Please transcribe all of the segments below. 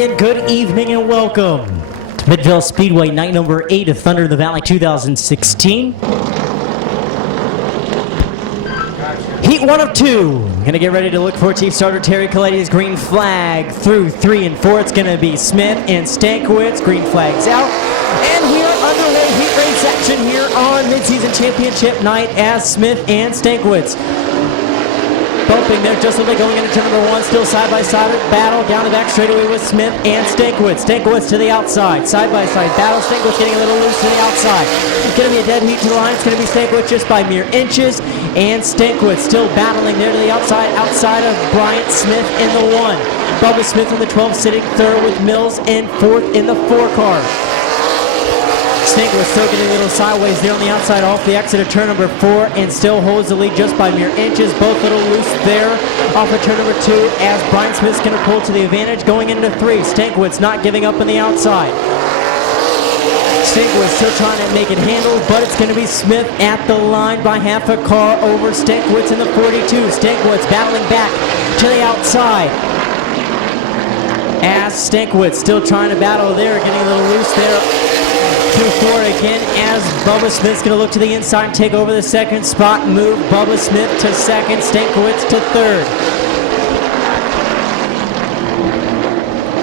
again, good evening and welcome to Midvale Speedway, night number 8 of Thunder in the Valley 2016. Heat 1 of 2. Going to get ready to look for Chief Starter Terry Coletti's green flag through 3 and 4. It's going to be Smith and Stankiewicz. Green flags out. And we are underway heat race action here on midseason championship night as Smith and Stankiewicz bumping there just as they're going into turn number 1, still side-by-side battle down the back straightaway with Smith and Stankiewicz. Stankiewicz to the outside, side-by-side battle. Stankiewicz getting a little loose to the outside. It's going to be a dead heat to the line. It's going to be Stankiewicz just by mere inches, and Stankiewicz still battling there to the outside of Bryant Smith in the 1. Bubba Smith in the 12 sitting third with Mills in 4th in the 4 car. Stankiewicz still getting a little sideways there on the outside off the exit of turn number 4 and still holds the lead just by mere inches. Both a little loose there off of turn number 2 as Brian Smith's going to pull to the advantage going into 3. Stankiewicz not giving up on the outside. Stankiewicz still trying to make it handle, but it's going to be Smith at the line by half a car over Stankiewicz in the 42. Stankiewicz battling back to the outside as Stankiewicz still trying to battle there, getting a little loose there. 2-4 again as Bubba Smith's going to look to the inside and take over the second spot. Move Bubba Smith to second, Stankiewicz to third.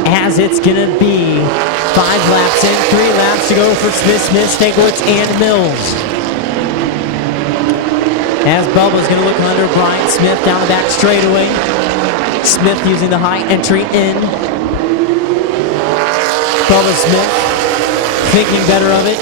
As it's going to be 5 laps in, 3 laps to go for Smith, Stankiewicz, and Mills. As Bubba's going to look under Bryant Smith down the back straightaway. Smith using the high entry in. Bubba Smith thinking better of it.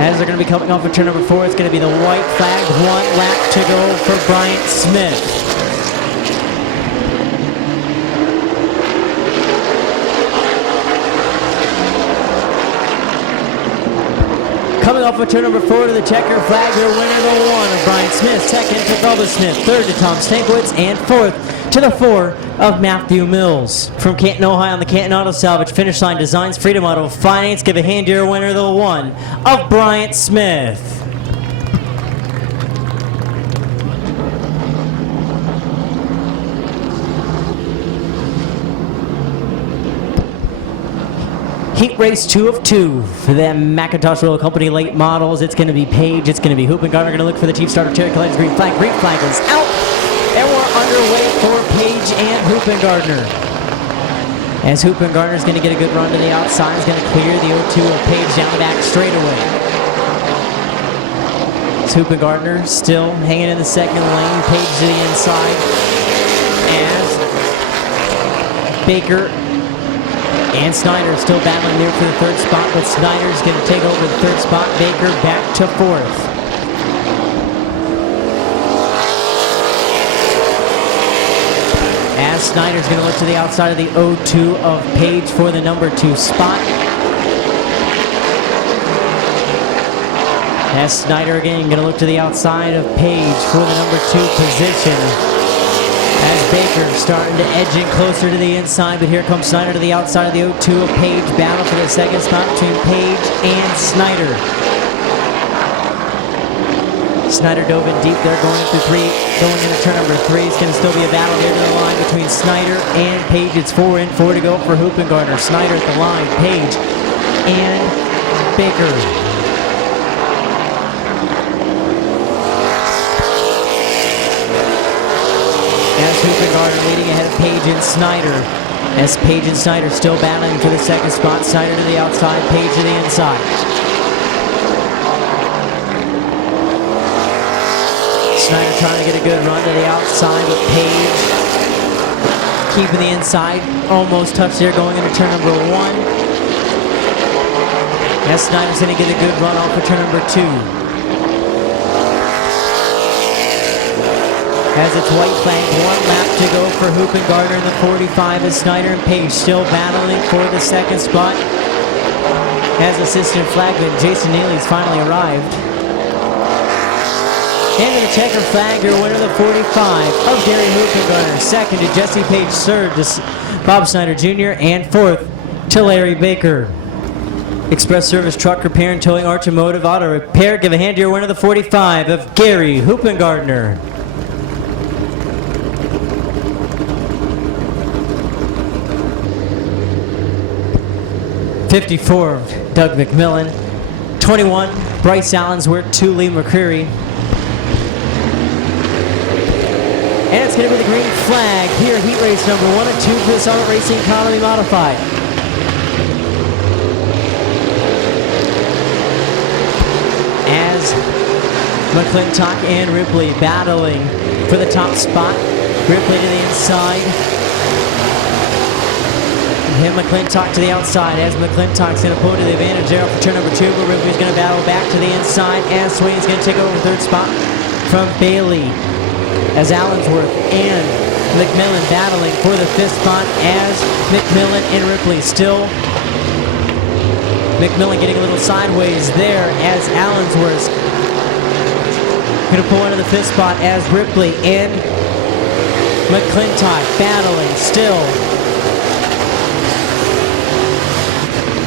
As they're going to be coming off of turn number 4, it's going to be the white flag. 1 lap to go for Bryant Smith. Coming off of turn number 4 to the checker flag, your winner, the 1 of Brian Smith, second to Bubba Smith, third to Tom Stankiewicz, and fourth to the 4 of Matthew Mills. From Canton, Ohio on the Canton Auto Salvage Finish Line Designs Freedom Auto Finance, give a hand to your winner, the 1 of Bryant Smith. Heat race 2 of 2 for the McIntosh Oil Company late models. It's going to be Page. It's going to be Hoop and Gardner. Going to look for the Chief Starter Terry Coletti's green flag. Green flag is out. And we're underway for Page and Hoop and Gardner. As Hoop and Gardner is going to get a good run to the outside. He's going to clear the 0-2 of Page down the back straightaway. As Hoop and Gardner still hanging in the second lane. Page to the inside. As Baker and Snyder still battling there for the 3rd spot, but Snyder's going to take over the 3rd spot. Baker back to 4th. As Snyder's going to look to the outside of the 0-2 of Page for the number 2 spot. As Snyder again going to look to the outside of Page for the number 2 position. As Baker starting to edge in closer to the inside, but here comes Snyder to the outside of the 0-2 of Page. Battle for the second spot between Page and Snyder. Snyder dove in deep there, going into turn number 3. It's going to still be a battle here to the line between Snyder and Page. It's 4 in, 4 to go for Hoop and Gardner. Snyder at the line, Page and Baker. Hoop and Gardner leading ahead of Page and Snyder. As Page and Snyder still battling for the second spot. Snyder to the outside, Page to the inside. Snyder trying to get a good run to the outside, but Page keeping the inside. Almost touched there going into turn number 1. As Snyder's going to get a good run off of turn number 2. As it's white flag, 1 lap to go for Hoop and Gardner in the 45 as Snyder and Page still battling for the 2nd spot. As assistant flagman Jason Neely's finally arrived. And the checker flag, your winner, the 45 of Gary Hoop and Gardner. 2nd to Jesse Page, 3rd to Bob Snyder Jr., and 4th to Larry Baker. Express Service Truck Repair and Towing Automotive Auto Repair. Give a hand to your winner, the 45 of Gary Hoopengardner. $54, Doug McMillan. $21, Bryce Allensworth. $2, Lee McCreary. And it's going to be the green flag here, heat race number 1 and 2 for the Summit Racing Economy Modified. As McClintock and Ripley battling for the top spot. Ripley to the inside. Him McClintock to the outside as McClintock's going to pull to the advantage there for turn number 2, but Ripley's going to battle back to the inside as Sweeney's going to take over third spot from Bailey as Allensworth and McMillan battling for the 5th spot as McMillan and Ripley still. McMillan getting a little sideways there as Allensworth's going to pull into the 5th spot as Ripley and McClintock battling still.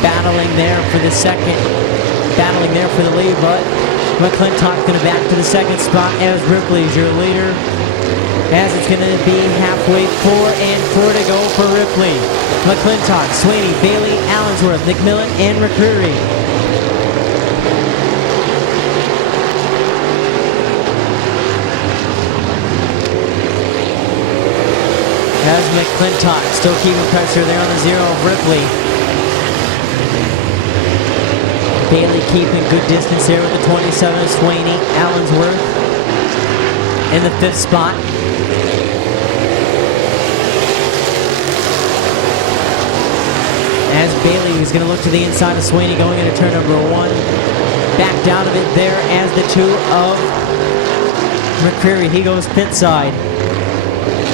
Battling there for the second, battling there for the lead, but McClintock going to back to the 2nd spot as Ripley's your leader. As it's going to be halfway, 4 and 4 to go for Ripley. McClintock, Sweeney, Bailey, Allensworth, McMillan, and McCreary. As McClintock still keeping pressure there on the 0 of Ripley. Bailey keeping good distance there with the 27 of Sweeney. Allensworth in the 5th spot. As Bailey is going to look to the inside of Sweeney going into turn number 1. Back down of it there as the 2 of McCreary. He goes pit side.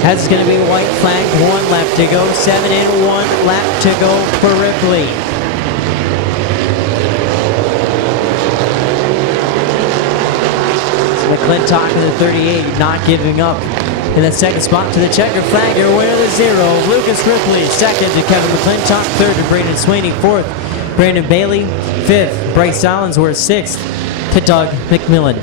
As it's going to be a white flag, 1 lap to go. 7 and 1 lap to go for Ripley. McClintock in the 38, not giving up. In the 2nd spot to the checker flag, your winner the 0, Lucas Ripley. 2nd to Kevin McClintock. 3rd to Brandon Sweeney. 4th, Brandon Bailey. 5th, Bryce Allensworth. 6th to Doug McMillan.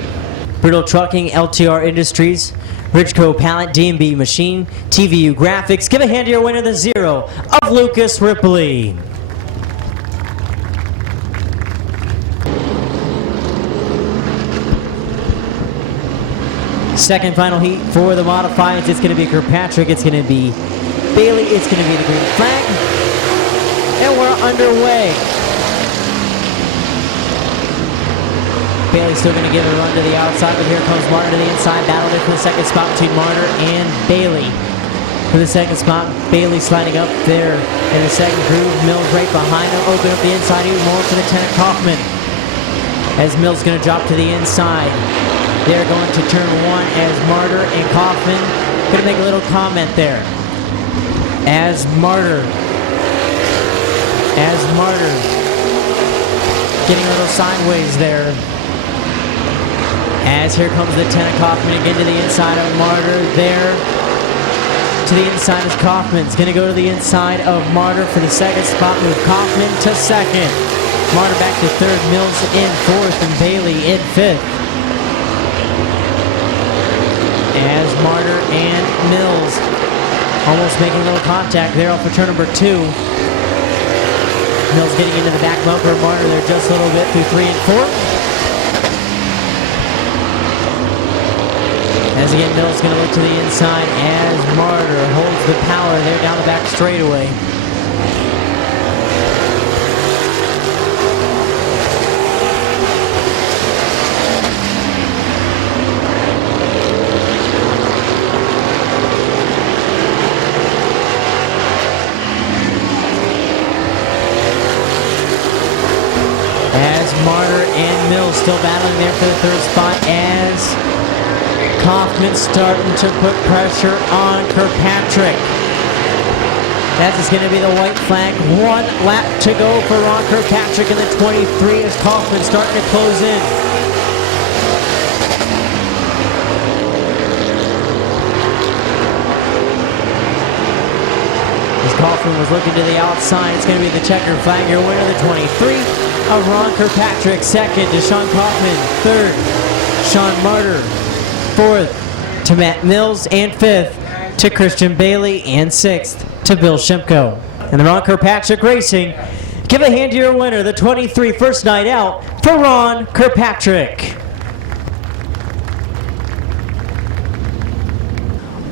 Brittle Trucking, LTR Industries, Ridgeco Pallet, D&B Machine, TVU Graphics. Give a hand to your winner the 0 of Lucas Ripley. Second final heat for the modifieds. It's going to be Kirkpatrick. It's going to be Bailey. It's going to be the green flag. And we're underway. Bailey's still going to give it a run to the outside, but here comes Martin to the inside. Battle there for the 2nd spot between Martin and Bailey. For the 2nd spot, Bailey sliding up there in the 2nd groove. Mills right behind him. Open up the inside even more for Lieutenant Kaufman. As Mills going to drop to the inside. They're going to turn 1 as Martyr and Kaufman going to make a little comment there. As Martyr getting a little sideways there. As here comes Lieutenant Kaufman again to the inside of Martyr. There to the inside is Kaufman's going to go to the inside of Martyr for the 2nd spot. Move Kaufman to 2nd. Martyr back to 3rd. Mills in 4th and Bailey in 5th. As Martyr and Mills almost making a little contact there off of turn number 2. Mills getting into the back bumper. Martyr there just a little bit through 3 and 4. As again, Mills going to look to the inside as Martyr holds the power there down the back straightaway. Martyr and Mills still battling there for the 3rd spot as Kaufman starting to put pressure on Kirkpatrick. That is going to be the white flag. 1 lap to go for Ron Kirkpatrick in the 23 as Kaufman starting to close in. As Kaufman was looking to the outside. It's going to be the checker flag. Your winner, the 23 of Ron Kirkpatrick. Second to Sean Kaufman. Third, Sean Martyr. Fourth to Matt Mills. And fifth to Christian Bailey. And sixth to Bill Shimko. And the Ron Kirkpatrick Racing, give a hand to your winner, the 23 first night out for Ron Kirkpatrick.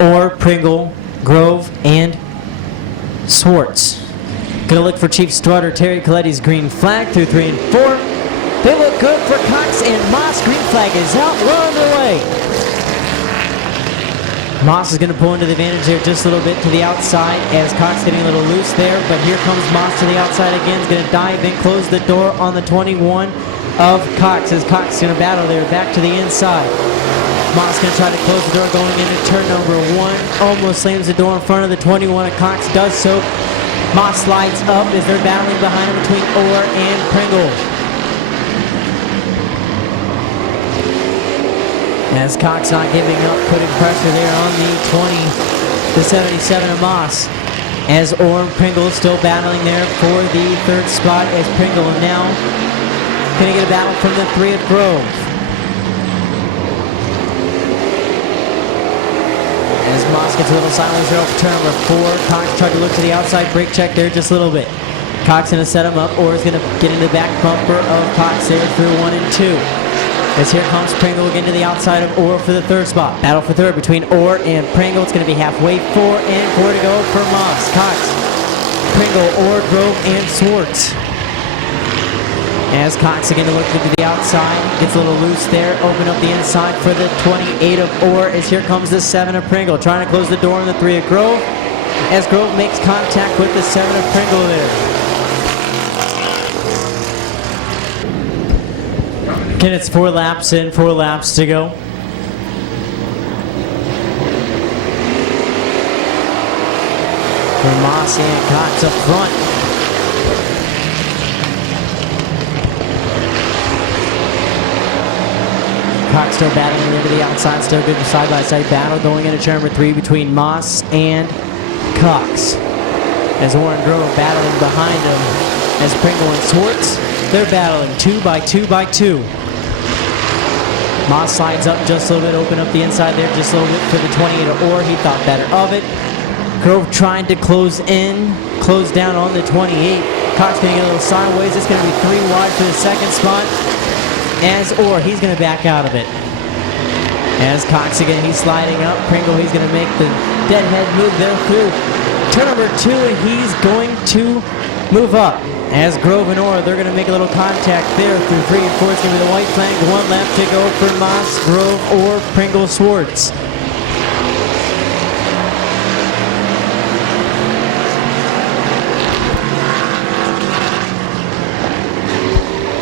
Orr, Pringle, Grove, and Swartz. Gonna look for Chief Strutter Terry Coletti's green flag through 3 and 4. They look good for Cox and Moss. Green flag is out. We're underway. Moss is going to pull into the advantage there just a little bit to the outside as Cox getting a little loose there. But here comes Moss to the outside again. He's going to dive in, close the door on the 21 of Cox as Cox is going to battle there back to the inside. Moss going to try to close the door going into turn number 1. Almost slams the door in front of the 21 of Cox. Does so. Moss slides up as they're battling behind him between Orr and Pringle. As Cox not giving up, putting pressure there on the 77 of Moss. As Orr and Pringle still battling there for the third spot as Pringle now going to get a battle from the 3 of Grove. As Moss gets a little silence there off turn number 4. Cox tried to look to the outside, brake check there just a little bit. Cox going to set him up. Orr is going to get into the back bumper of Cox there through 1 and 2. As here comes Pringle again to the outside of Orr for the third spot. Battle for third between Orr and Pringle. It's going to be halfway, 4 and 4 to go for Moss. Cox, Pringle, Orr, Grove, and Swartz. As Cox again to look to the outside. Gets a little loose there. Open up the inside for the 28 of Orr. As here comes the 7 of Pringle. Trying to close the door on the 3 of Grove. As Grove makes contact with the 7 of Pringle there. Again, it's 4 laps in, 4 laps to go. For Moss and Cox up front. Cox still battling into the outside, still good side-by-side battle going into turn number 3 between Moss and Cox. As Orr and Grove battling behind him, as Pringle and Swartz, they're battling 2 by 2 by 2. Moss slides up just a little bit, open up the inside there just a little bit for the 28 of Orr. He thought better of it. Grove trying to close down on the 28. Cox going to get a little sideways. It's going to be 3 wide for the second spot. As Orr, he's going to back out of it. As Cox again, he's sliding up. Pringle, he's going to make the deadhead move there through turn number 2, and he's going to move up. As Grove and Orr, they're going to make a little contact there through 3 and 4. It's going to be the white flag. 1 left to go for Moss, Grove, Orr, Pringle, Swartz.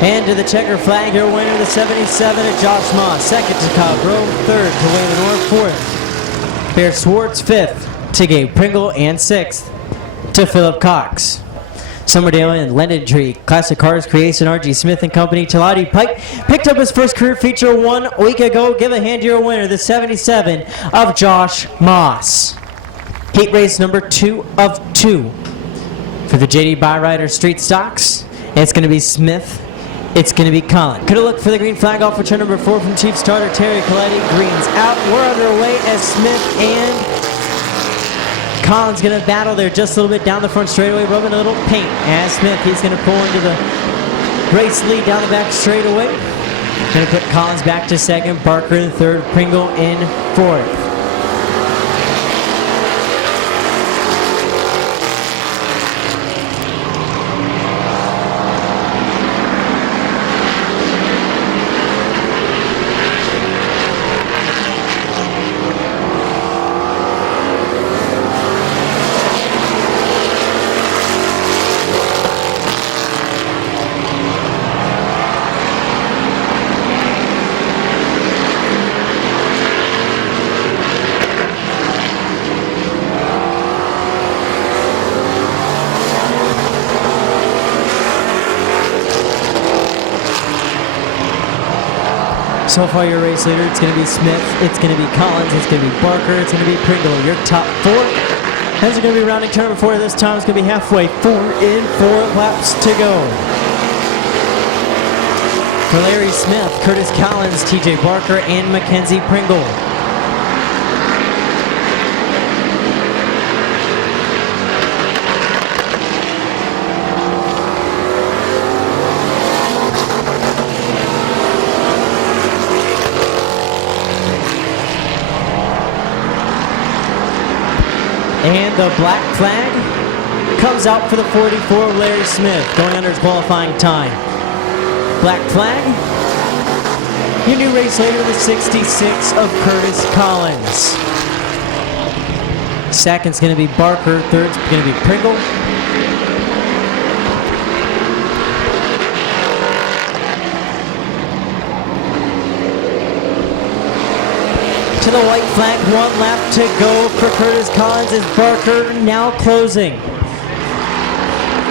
And to the checker flag, your winner, the 77 of Josh Moss. Second to Kyle Grove. Third to Waylon Orr. Fourth, Bear Swartz. Fifth to Gabe Pringle. And sixth to Philip Cox. Summerdale and Lendontree Classic Cars Creation, R.G. Smith & Company. Talati Pike picked up his first career feature 1 week ago. Give a hand to your winner, the 77 of Josh Moss. Heat race number 2 of 2 for the JD Byrider Street Stocks. It's going to be Smith. It's going to be Collin. Could have looked for the green flag off for turn number 4 from Chief Starter Terry Coletti. Green's out. We're underway as Smith and Collin's going to battle there just a little bit down the front straightaway, rubbing a little paint. As Smith, he's going to pull into the race lead down the back straightaway. Going to put Collins back to second, Barker in third, Pringle in fourth. So far, your race leader, it's going to be Smith, it's going to be Collins, it's going to be Barker, it's going to be Pringle. Your top 4 As it's going to be rounding turn number 4 this time, it's going to be halfway. 4 laps to go. For Larry Smith, Curtis Collins, TJ Barker, and Mackenzie Pringle. And the black flag comes out for the 44 of Larry Smith, going under his qualifying time. Black flag. Your new race leader, the 66 of Curtis Collins. Second's going to be Barker. Third's going to be Pringle. To the white flag, 1 lap to go for Curtis Collins as Barker now closing.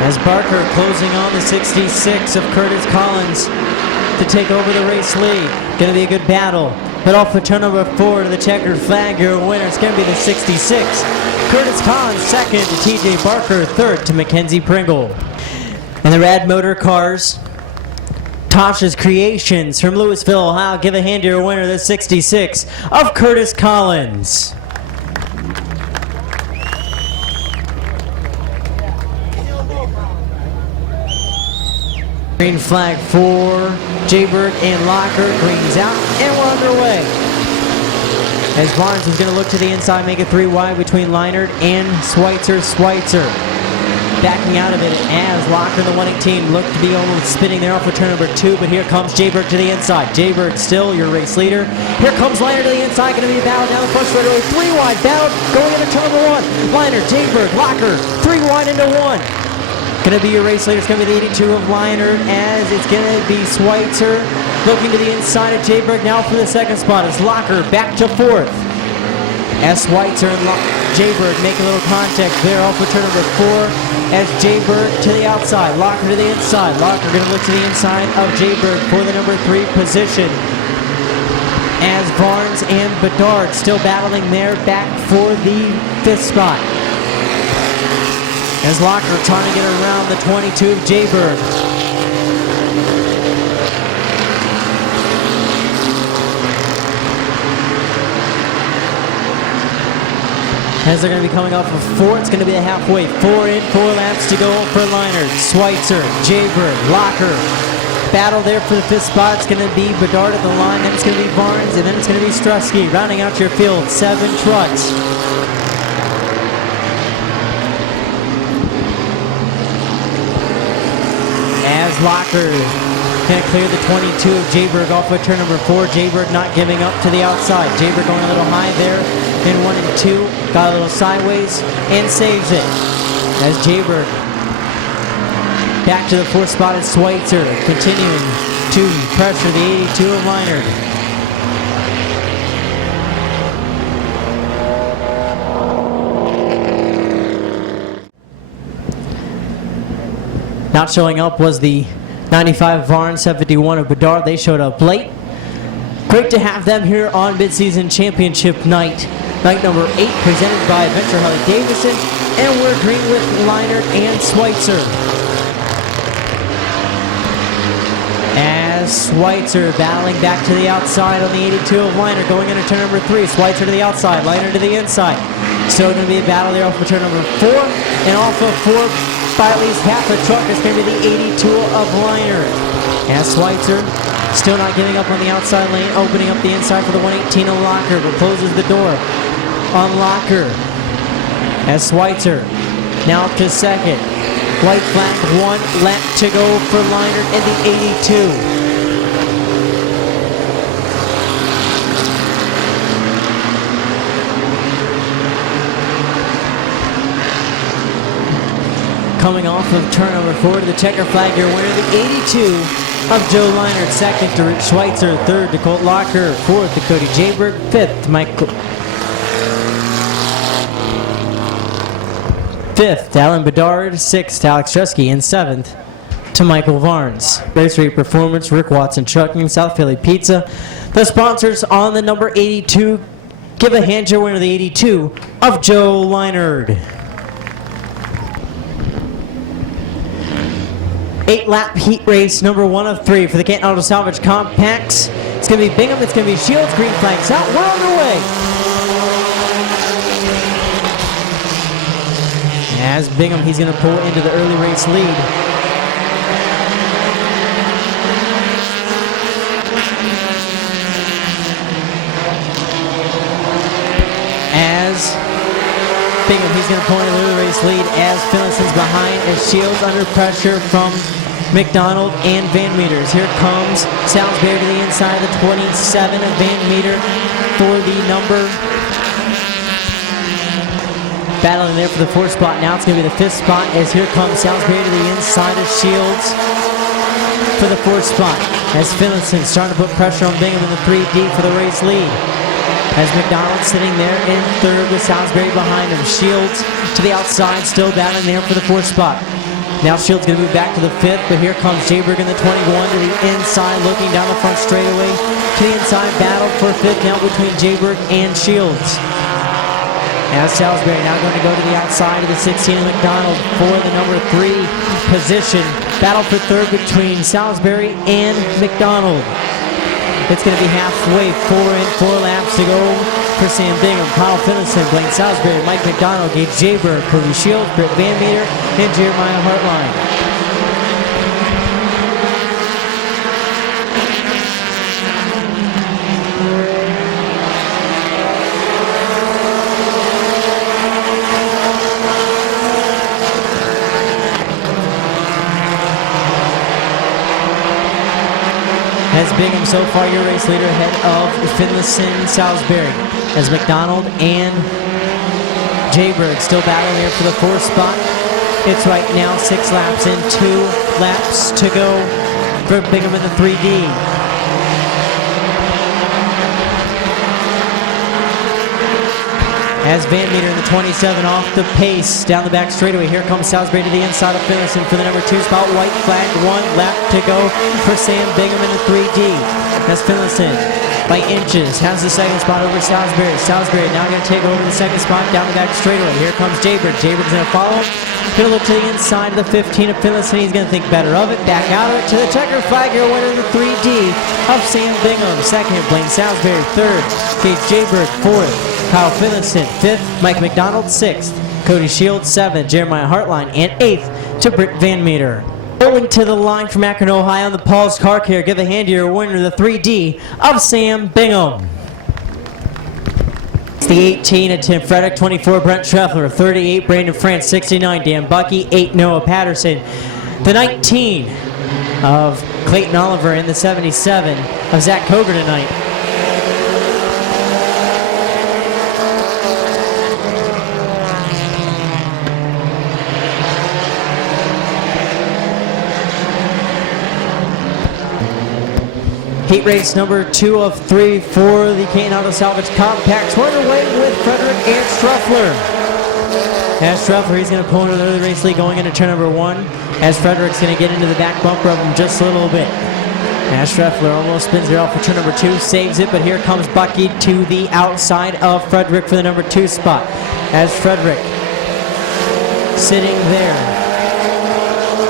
As Barker closing on the 66 of Curtis Collins to take over the race lead. Going to be a good battle. But off of turn number 4 to the checkered flag, your winner is going to be the 66. Curtis Collins second to TJ Barker, third to Mackenzie Pringle. And the Rad Motor Cars, Tasha's Creations from Louisville, Ohio, give a hand to your winner, the 66 of Curtis Collins. Green flag for Jayberg and Locker. Green's out, and we're underway. As Barnes is going to look to the inside, make it 3 wide between Leinert and Schweitzer. Schweitzer backing out of it as Locker in the 118 looked to be almost spinning there off of turn number 2, but here comes Jayberg to the inside. Jayberg still your race leader. Here comes Leinert to the inside, going to be a battle down the front straightaway. 3 wide battle going into turn number 1. Leinert, Jayberg, Locker, 3 wide into 1. Going to be your race leader. It's going to be the 82 of Leinert as it's going to be Schweitzer looking to the inside of Jayberg now for the second spot as Locker back to 4th. As Schweitzer and Jayberg make a little contact there off of turn number 4 as Jayberg to the outside, Locker to the inside. Locker going to look to the inside of Jayberg for the number 3 position. As Barnes and Bedard still battling there back for the 5th spot. As Locker trying to get around the 22 of Jayberg. As they're going to be coming off of 4, it's going to be a halfway. 4 laps to go for Leinert, Schweitzer, Jayberg, Locker. Battle there for the 5th spot. It's going to be Bedard at the line, then it's going to be Barnes, and then it's going to be Strusky rounding out your field. 7 trucks. As Locker going to clear the 22 of Jayberg off of turn number 4. Jayberg not giving up to the outside. Jayberg going a little high there in 1 and 2. Got a little sideways and saves it. As Jayberg back to the 4th spot is Schweitzer continuing to pressure the 82 of Leinert. Not showing up was the 95 of Varn, 751 of Bedard. They showed up late. Great to have them here on Mid-Season Championship night. Night number 8 presented by Adventure Harley Davidson. And we're green with Leinert and Schweitzer. As Schweitzer battling back to the outside on the 82 of Leinert going into turn number 3. Schweitzer to the outside, Leinert to the inside. Still going to be a battle there off of turn number 4. And off of 4 by at least half a truck is going to be the 82 of Leinert. As Schweitzer still not giving up on the outside lane, opening up the inside for the 118 of Locker, but closes the door on Locker. As Schweitzer now up to second. White flag, 1 lap to go for Leinert and the 82. Coming off of turn number 4 to the checker flag, your winner, the 82 of Joe Leinert. Second to Rick Schweitzer. Third to Colt Locker. Fourth to Cody Jayberg. Fifth to Michael. Fifth to Alan Bedard. Sixth to Alex Trusky. And seventh to Michael Varnes. Race Rate Performance, Rick Watson Trucking, South Philly Pizza. The sponsors on the number 82. Give a hand to your winner, the 82 of Joe Leinert. 8-lap heat race, number 1 of 3 for the Canton Auto Salvage Compacts. It's going to be Bingham, it's going to be Shields, green flags out, we're underway. As Bingham, he's going to pull into the early race lead. As Bingham, he's going to pull into the early race lead as Finlayson's behind, as Shields under pressure from McDonald and Van Meters. Here comes Salisbury to the inside of the 27 of Van Meter for the number. Battling there for the 4th spot. Now it's going to be the 5th spot as here comes Salisbury to the inside of Shields for the 4th spot. As Finlayson starting to put pressure on Bingham in the 3D for the race lead. As McDonald sitting there in 3rd with Salisbury behind him. Shields to the outside, still battling there for the 4th spot. Now Shields going to move back to the 5th, but here comes Jayberg in the 21 to the inside, looking down the front straightaway. To the inside, battle for 5th now between Jayberg and Shields. As Salisbury now going to go to the outside of the 16 of McDonald for the number 3 position. Battle for 3rd between Salisbury and McDonald. It's going to be halfway, 4 laps to go for Sam Bingham, Kyle Finlayson, Blaine Salisbury, Mike McDonald, Gage Jayberg, Cody Shields, Britt Van Meter, and Jeremiah Hartline. As Bingham so far your race leader ahead of Finlayson, Salisbury. As McDonald and Jayberg still battling here for the 4th spot. It's right now 6 laps in, 2 laps to go for Bingham in the 3D. As Van Meter in the 27 off the pace down the back straightaway. Here comes Salisbury to the inside of Finlayson for the number 2 spot. White flag, 1 lap to go for Sam Bingham in the 3D. As Finlayson by inches has the 2nd spot over Salisbury. Salisbury now going to take over the 2nd spot down the back straightaway. Here comes Jayberg. Jayberg's going to follow. Going to look to the inside of the 15 of Finlayson. He's going to think better of it. Back out of it to the checker flag. Your winner in the 3D of Sam Bingham. 2nd, Blaine Salisbury. 3rd, Gage Jayberg. 4th, Kyle Finlayson. 5th, Mike McDonald. 6th, Cody Shields. 7th, Jeremiah Hartline. And 8th to Britt Van Meter. Rolling to the line from Akron, Ohio on the Paul's Car Care. Give a hand to your winner, the 3D of Sam Bingham. It's the 18 of Tim Frederick, 24 Brent Treffler, 38 Brandon France, 69 Dan Bucky, 8 Noah Patterson. The 19 of Clayton Oliver and the 77 of Zach Coger tonight. Heat race number 2 of 3 for the Canton Auto Salvage Compacts. We're underway with Frederick and Struffler. As Struffler, he's going to pull into the early race lead going into turn number 1. As Frederick's going to get into the back bumper of him just a little bit. As Struffler almost spins it off for turn number 2, saves it, but here comes Bucky to the outside of Frederick for the number 2 spot. As Frederick sitting there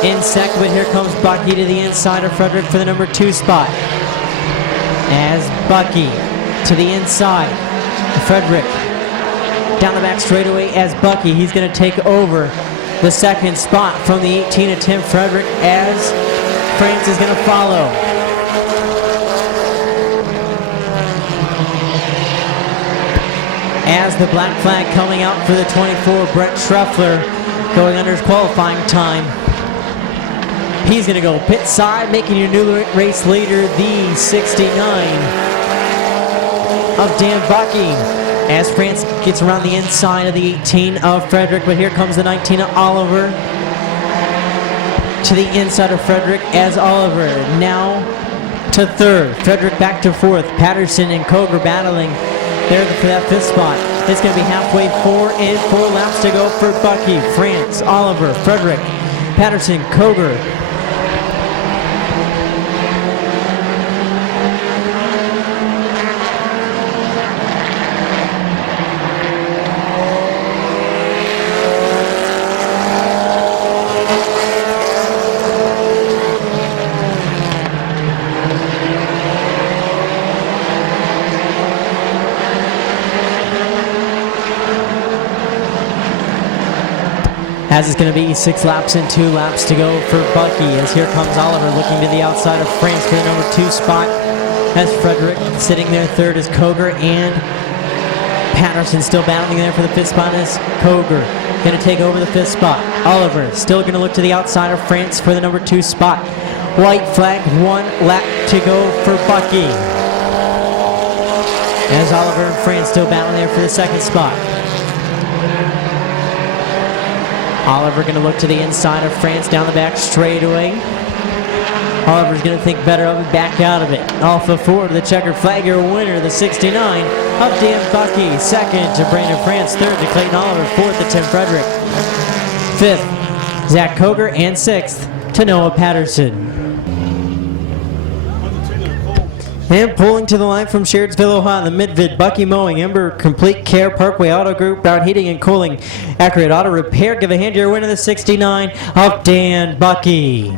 in second, but here comes Bucky to the inside of Frederick for the number 2 spot. As Bucky to the inside, Frederick down the back straightaway as Bucky. He's going to take over the 2nd spot from the 18 of Tim Frederick as France is going to follow. As the black flag coming out for the 24, Brent Treffler going under his qualifying time. He's going to go pit side, making your new race leader the 69 of Dan Bucky. As France gets around the inside of the 18 of Frederick, but here comes the 19 of Oliver to the inside of Frederick as Oliver now to 3rd. Frederick back to 4th. Patterson and Coger battling there for that 5th spot. It's going to be halfway, 4 laps to go for Bucky, France, Oliver, Frederick, Patterson, Coger. As it's going to be 6 laps and 2 laps to go for Bucky. As here comes Oliver looking to the outside of France for the number 2 spot. As Frederick sitting there third is Koger, and Patterson still battling there for the 5th spot as Koger going to take over the 5th spot. Oliver still going to look to the outside of France for the number 2 spot. White flag, 1 lap to go for Bucky. As Oliver and France still battling there for the 2nd spot. Oliver going to look to the inside of France down the back straightaway. Oliver's going to think better of it, back out of it. Alpha 4 to the checkered flag, your winner, the 69 of Dan Bucky. 2nd to Brandon France. 3rd to Clayton Oliver. 4th to Tim Frederick. 5th, Zach Koger. And 6th to Noah Patterson. And pulling to the line from Sherritsville, Ohio, the Mid-Vid, Bucky Mowing, Ember Complete Care, Parkway Auto Group, Brown Heating and Cooling, Accurate Auto Repair. Give a hand to your winner, the 69 of Dan Bucky.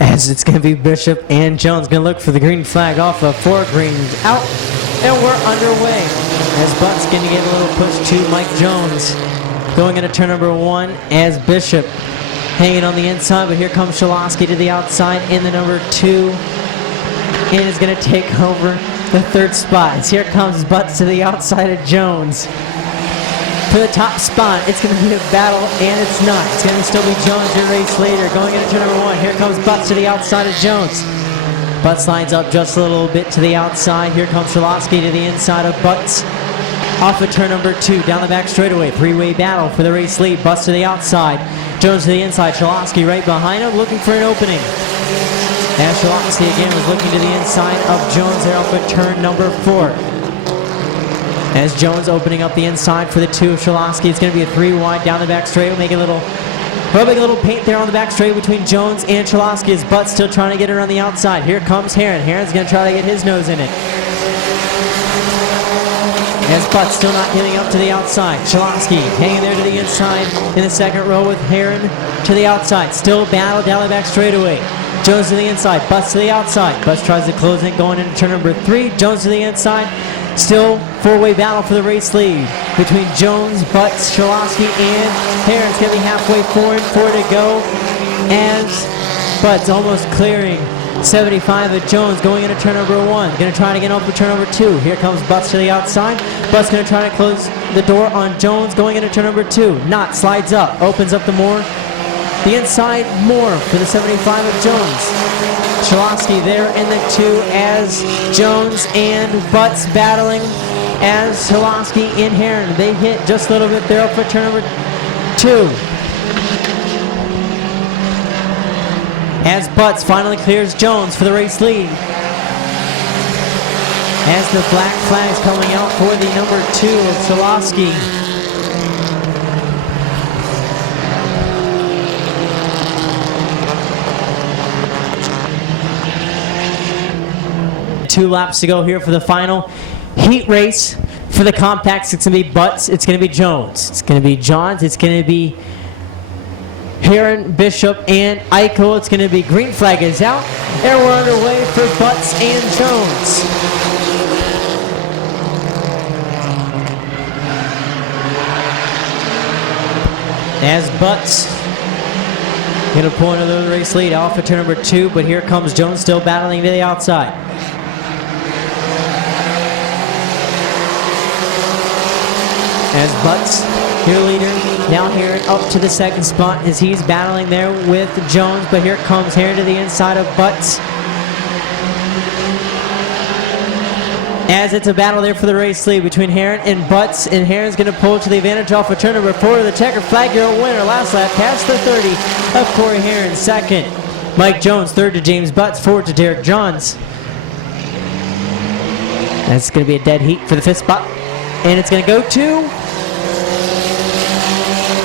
As it's going to be Bishop and Jones going to look for the green flag off of 4 greens out, and we're underway. As Butt's going to get a little push to Mike Jones. Going into turn number 1 as Bishop hanging on the inside, but here comes Shalosky to the outside in the number 2. And is going to take over the 3rd spot. As here comes Butts to the outside of Jones. For the top spot, it's going to be a battle, and it's not. It's going to still be Jones, your race leader. Going into turn number 1, here comes Butts to the outside of Jones. Butts lines up just a little bit to the outside. Here comes Shalosky to the inside of Butts. Off of turn number 2, down the back straightaway. 3-way battle for the race lead. Butts to the outside. Jones to the inside. Shalosky right behind him, looking for an opening. And Shalosky again was looking to the inside of Jones there off of turn number 4. As Jones opening up the inside for the 2 of Shalosky. It's going to be a 3 wide down the back straightaway. Rubbing a little paint there on the back straight between Jones and Shalosky. His Butt still trying to get it on the outside. Here comes Heron. Heron's going to try to get his nose in it. As Butt still not getting up to the outside. Shalosky hanging there to the inside in the 2nd row with Heron to the outside. Still battle down the back straightaway. Jones to the inside. Butts to the outside. Butts tries to close it going into turn number 3. Jones to the inside. Still 4-way battle for the race lead between Jones, Butts, Shalosky, and Heron's going to be halfway forward. 4 to go as Butts almost clearing 75 of Jones going into turn number 1. Going to try to get up with turn number 2. Here comes Butts to the outside. Butts going to try to close the door on Jones going into turn number 2. Knott slides up, opens up the inside more for the 75 of Jones. Shalosky there in the 2 as Jones and Butts battling as Shalosky and Heron. They hit just a little bit there up for turn number 2. As Butts finally clears Jones for the race lead. As the black flag's coming out for the number 2 of Shalosky. 2 laps to go here for the final heat race for the compacts. It's going to be Butts. It's going to be Jones. It's going to be Johns. It's going to be Heron, Bishop, and Eichel. It's going to be green flag is out. And we're underway for Butts and Jones. As Butts going to pull another race lead off of turn number 2, but here comes Jones still battling to the outside. As Butts, your leader, down here up to the 2nd spot as he's battling there with Jones, but here comes Heron to the inside of Butts. As it's a battle there for the race lead between Heron and Butts, and Heron's going to pull to the advantage off of turn number 4 of the checker flag. Your winner last lap past the 30 of Corey Heron. 2nd, Mike Jones. 3rd to James Butts. 4th to Derek Johns. That's going to be a dead heat for the 5th spot. And it's going to go to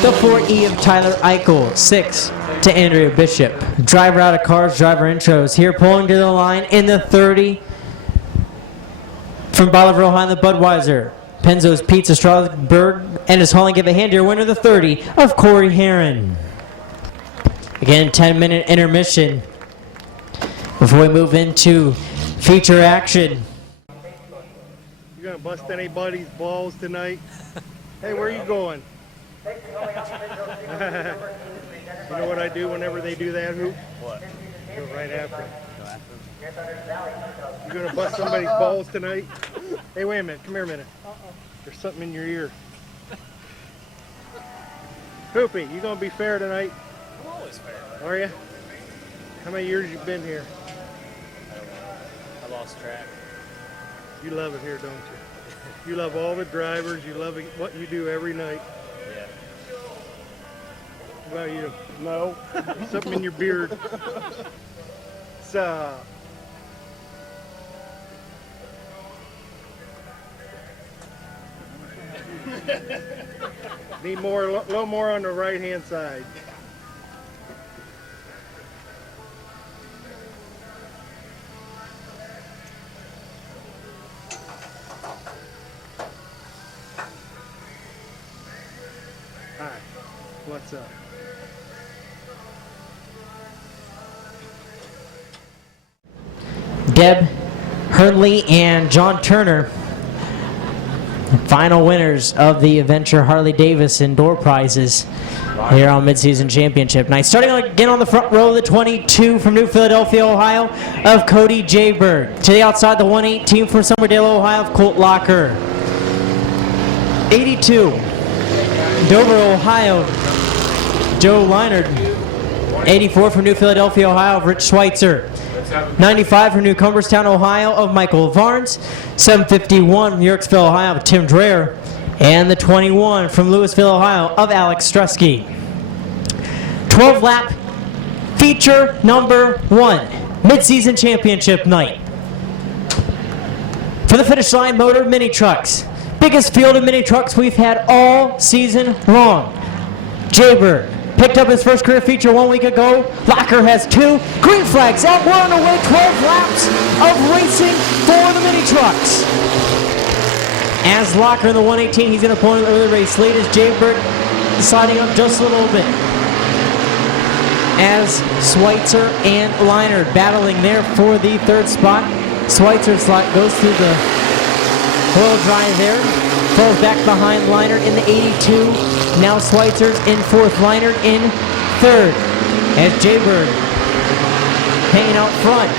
the 4E of Tyler Eichel. 6 to Andrea Bishop. Driver out of cars, driver intros. Here pulling to the line in the 30 from Bolivar, Ohio, the Budweiser. Penzo's Pizza, Strasburg, and is hauling. Give a hand to your winner, the 30 of Corey Heron. Again, 10-minute intermission before we move into feature action. You gonna bust anybody's balls tonight? Hey, where are you going? You know what I do whenever they do that hoop? What? Go right after them. You gonna bust somebody's balls tonight? Hey, wait a minute. Come here a minute. There's something in your ear. Hoopy, you gonna be fair tonight? I'm always fair. Are you? How many years you been here? I don't know. I lost track. You love it here, don't you? You love all the drivers. You love what you do every night. Yeah. What about you? No. Something in your beard. So, need more, a little more on the right-hand side. Hi, what's up? Deb Hurley and John Turner, final winners of the Adventure Harley-Davidson door prizes here on Mid-Season Championship night. Starting again on the front row of the 22 from New Philadelphia, Ohio, of Cody Jayberg. To the outside, the 118 from Somerdale, Ohio, of Colt Locker. 82, Dover, Ohio, Joe Leinard. 84 from New Philadelphia, Ohio, of Rich Schweitzer. 95 from New Cumberstown, Ohio, of Michael Varnes. 751 from Yorksville, Ohio, of Tim Dreher. And the 21 from Louisville, Ohio, of Alex Strusky. 12-lap feature number 1, mid-season championship night. For the finish line, Motor Mini Trucks. Biggest field of mini trucks we've had all season long. Jayberg picked up his first career feature 1 week ago. Locker has 2. Green flags out. We're on our way. 12 laps of racing for the mini trucks. As Locker in the 118, he's going to pull in the early race lead as Jayberg sliding up just a little bit. As Schweitzer and Leinard battling there for the 3rd spot. Schweitzer goes through the oil dry there. Falls back behind Leinard in the 82. Now Schweitzer's in 4th, Leinard in 3rd. As Jayberg hanging out front.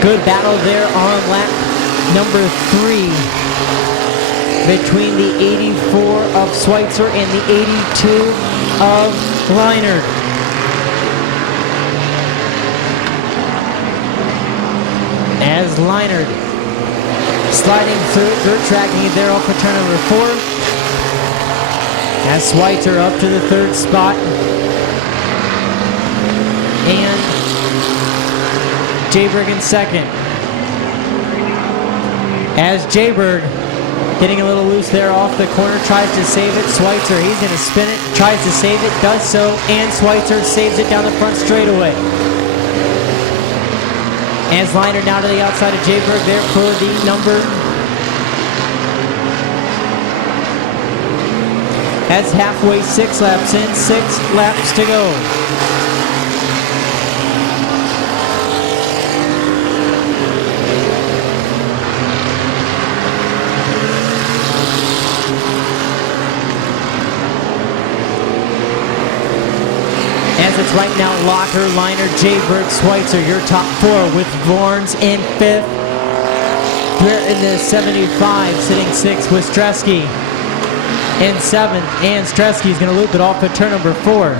Good battle there on lap number 3 between the 84 of Schweitzer and the 82 of Leinard. As Leinard sliding through, dirt tracking it there off of turn number 4. As Schweitzer up to the 3rd spot. And Jayberg in 2nd. As Jayberg getting a little loose there off the corner, tries to save it. Schweitzer, he's going to spin it, tries to save it, does so, and Schweitzer saves it down the front straightaway. As Leinard now to the outside of Jayberg there for the number. As halfway, 6 laps in, 6 laps to go. As it's right now, Locker, Leinard, Jayberg, Schweitzer, your top 4 with Varnes in 5th. We're in the 75, sitting 6th with Stresky in 7th. And Stresky's going to loop it off at turn number 4.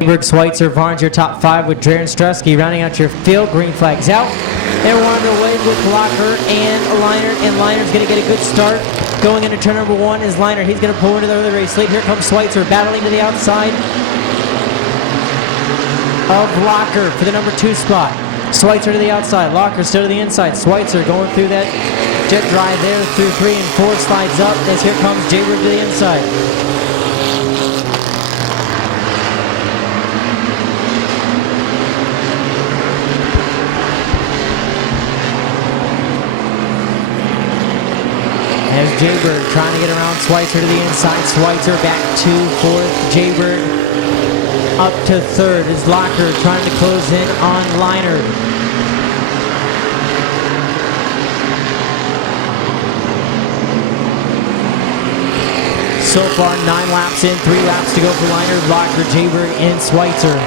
Jayberg, Schweitzer, Varnes, your top 5 with Dreher and Strusky rounding out your field. Green flags out. And we're underway with Locker and Leinard. And Leinard's going to get a good start Going into turn number 1 is Liner. He's going to pull into the early race lead. Here comes Schweitzer battling to the outside of Locker for the number 2 spot. Schweitzer to the outside. Locker still to the inside. Schweitzer going through that jet drive there through 3 and 4. Slides up as here comes Jaybird to the inside. As Jaybird trying to get around Schweitzer to the inside. Schweitzer back to 4th. Jaybird up to 3rd is Locker trying to close in on Liner. So far 9 laps in, 3 laps to go for Liner, Locker, Jaybird, and Schweitzer.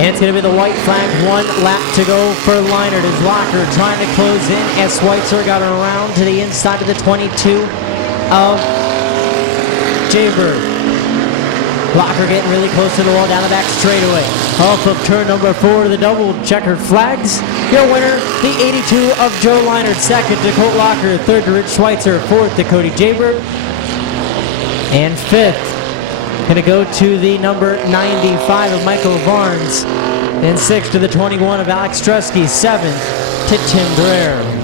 And it's going to be the white flag, 1 lap to go for Leinert as Locker trying to close in as Schweitzer got around to the inside of the 22 of Jaybird. Locker getting really close to the wall down the back straightaway. Off of turn number 4 to the double checkered flags. Your winner, the 82 of Joe Leinert. Second to Colt Locker. Third to Rich Schweitzer. Fourth to Cody Jaybird. And fifth, going to go to the number 95 of Michael Barnes. Then 6th to the 21 of Alex Strusky. 7th to Tim Brer.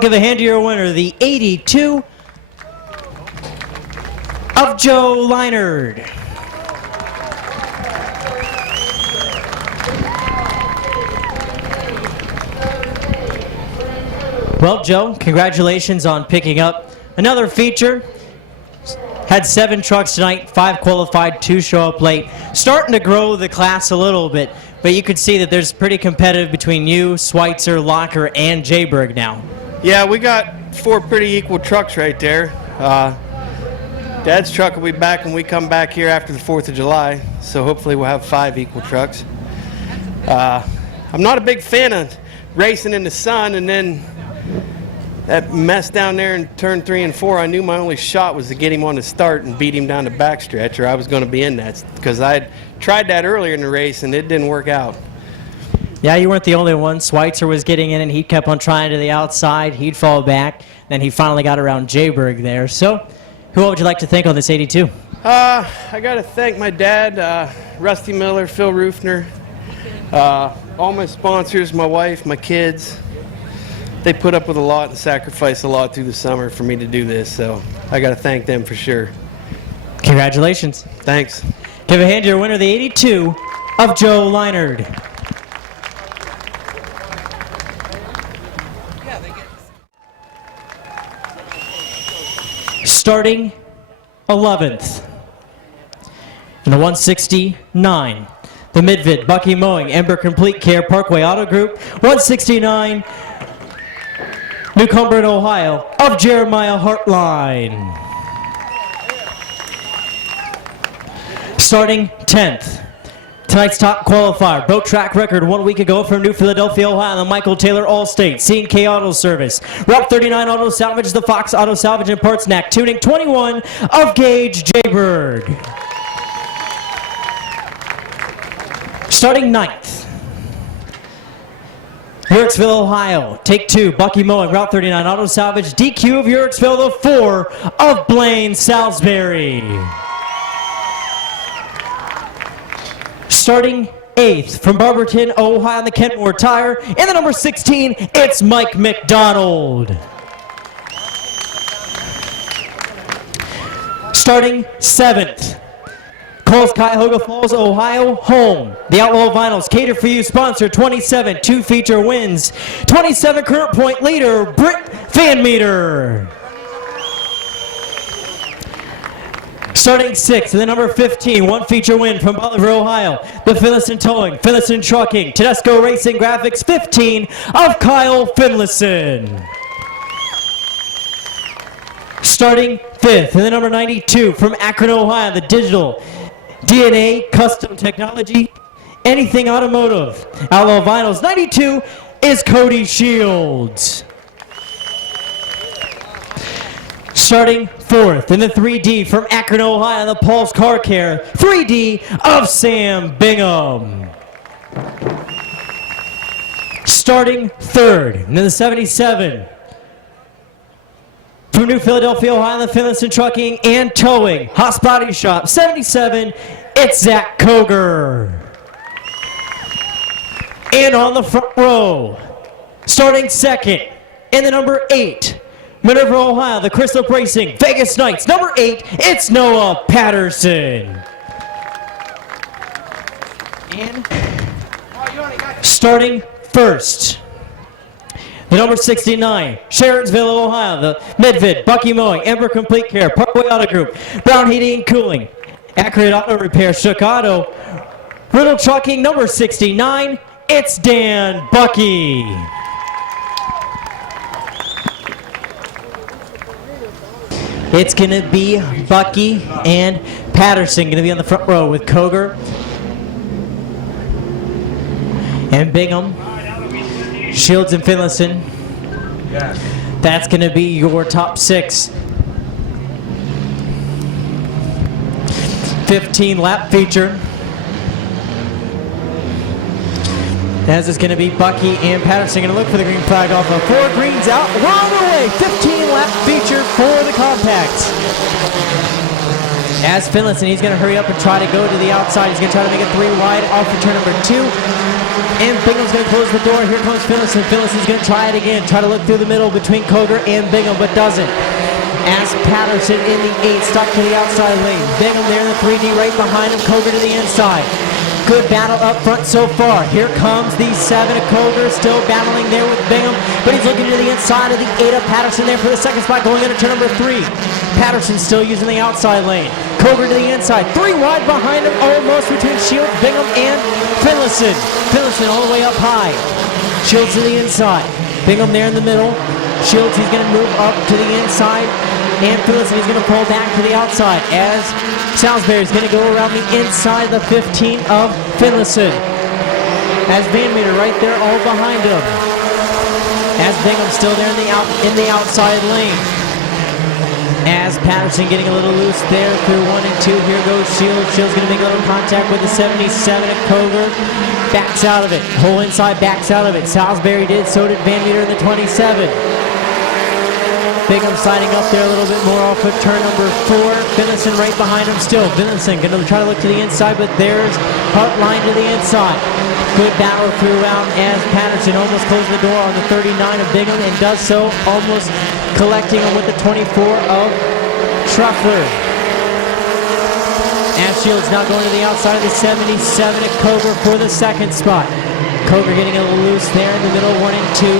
Give a hand to your winner, the 82 of Joe Leinert. Well, Joe, congratulations on picking up another feature. Had 7 trucks tonight, 5 qualified, 2 show up late. Starting to grow the class a little bit, but you can see that there's pretty competitive between you, Schweitzer, Locker, and Jayberg now. Yeah, we got 4 pretty equal trucks right there. Dad's truck will be back when we come back here after the 4th of July, so hopefully we'll have 5 equal trucks. I'm not a big fan of racing in the sun, and then that mess down there in turn 3 and 4, I knew my only shot was to get him on the start and beat him down the backstretch, or I was going to be in that, because I had tried that earlier in the race and it didn't work out. Yeah, you weren't the only one. Schweitzer was getting in, and he kept on trying to the outside. He'd fall back. Then he finally got around Jayberg there. So, who would you like to thank on this 82? I got to thank my dad, Rusty Miller, Phil Roofner, all my sponsors, my wife, my kids. They put up with a lot and sacrificed a lot through the summer for me to do this. So, I got to thank them for sure. Congratulations. Thanks. Give a hand to your winner, the 82 of Joe Leinert. Starting 11th in the 169, the Mid-Vid, Bucky Mowing, Ember Complete Care, Parkway Auto Group. 169, New Cumberland, Ohio, of Jeremiah Hartline. Starting 10th, tonight's top qualifier, broke track record 1 week ago from New Philadelphia, Ohio, the Michael Taylor Allstate, C&K Auto Service. Route 39 Auto Salvage, the Fox Auto Salvage and Parts Knack, tuning 21 of Gage Jayberg. Starting 9th, Yorksville, Ohio. Take 2, Bucky Mowing, Route 39 Auto Salvage. DQ of Yorksville, the 4 of Blaine Salisbury. Starting 8th from Barberton, Ohio on the Kentmore Tire. In the number 16, it's Mike McDonald. Starting 7th, Coles Cuyahoga Falls, Ohio, home. The Outlaw Vinyls Cater For You sponsor 27, 2 feature wins. 27 current point leader, Britt Van Meter. Starting 6th, the number 15, 1 feature win from Butler, Ohio. The Finlayson Towing, Finlayson Trucking, Tedesco Racing Graphics 15 of Kyle Finlayson. Starting 5th, and the number 92 from Akron, Ohio, the Digital DNA Custom Technology, Anything Automotive. Outlaw Vinyls 92 is Cody Shields. Starting 4th in the 3D from Akron, Ohio, the Paul's Car Care 3D of Sam Bingham. Starting 3rd in the 77 from New Philadelphia, Ohio, the Finlayson Trucking and Towing Hospitality Shop 77, it's Zach Koger. And on the front row, starting 2nd in the number 8, Minerva, Ohio, the Crystal Racing Vegas Knights number 8, it's Noah Patterson. And starting 1st, the number 69, Sharonsville, Ohio, the Mid-Vid, Bucky Mowing, Ember Complete Care, Parkway Auto Group, Brown Heating and Cooling, Accurate Auto Repair, Chicago, Riddle Trucking, number 69, it's Dan Bucky. It's going to be Bucky and Patterson going to be on the front row with Koger and Bingham. Shields and Finlayson. Yes. That's going to be your top 6. 15-lap feature. As it's going to be Bucky and Patterson going to look for the green flag off of 4 greens out. We're on the way. 15-lap feature for the compacts. As Finlayson, he's going to hurry up and try to go to the outside. He's going to try to make it 3 wide off of turn number 2. And Bingham's going to close the door. Here comes Finlayson. Finlayson's going to try it again. Try to look through the middle between Koger and Bingham, but doesn't. As Patterson in the 8, stuck to the outside lane. Bingham there in the 3D right behind him. Koger to the inside. Good battle up front so far. Here comes the 7 of Koger, still battling there with Bingham, but he's looking to the inside of the 8 of Patterson there for the 2nd spot, going into turn number 3. Patterson still using the outside lane. Koger to the inside, 3 wide behind him, almost between Shields, Bingham, and Finlayson. Finlayson all the way up high. Shields to the inside. Bingham there in the middle. Shields, he's going to move up to the inside. And Finlayson, he's going to pull back to the outside as Salisbury's going to go around the inside of the 15 of Finlayson. As Van Meter right there all behind him. As Bingham still there in the outside lane. As Patterson getting a little loose there through 1 and 2. Here goes Shields. Shields going to make a little contact with the 77 of Koger. Backs out of it. Whole inside backs out of it. Salisbury did, so did Van Meter in the 27. Bingham sliding up there a little bit more off of turn number 4. Finlayson right behind him still. Finlayson going to try to look to the inside, but there's Hartline to the inside. Good battle throughout as Patterson almost closed the door on the 39 of Bingham and does so, almost collecting him with the 24 of Truffler. As Shields now going to the outside of the 77 of Koger for the 2nd spot. Koger getting a little loose there in the middle, 1 and 2.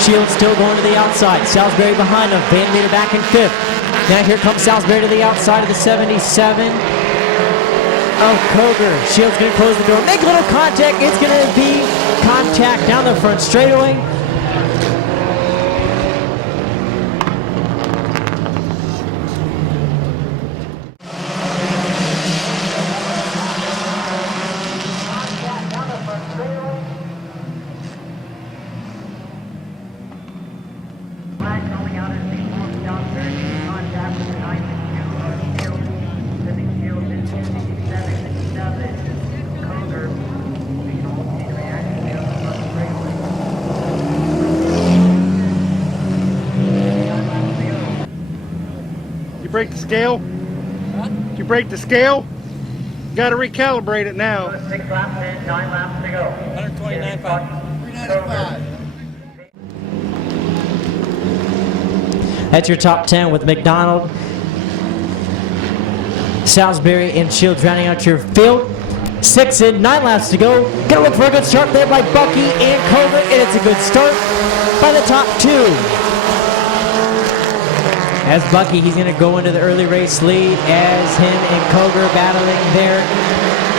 Shields still going to the outside. Salisbury behind him. Van Meter back in 5th. Now here comes Salisbury to the outside of the 77 of Koger. Shields going to close the door. Make a little contact. It's going to be contact down the front straightaway. break the scale? Did you break the scale? Got to recalibrate it now. 6 laps in, 9 laps to go. 129.5. 395. That's your top 10 with McDonald, Salisbury, and Shields rounding out your field. 6 in, 9 laps to go. Gonna look for a good start there by Bucky and Cover, and it's a good start by the top 2. As Bucky, he's gonna go into the early race lead as him and Koger battling there.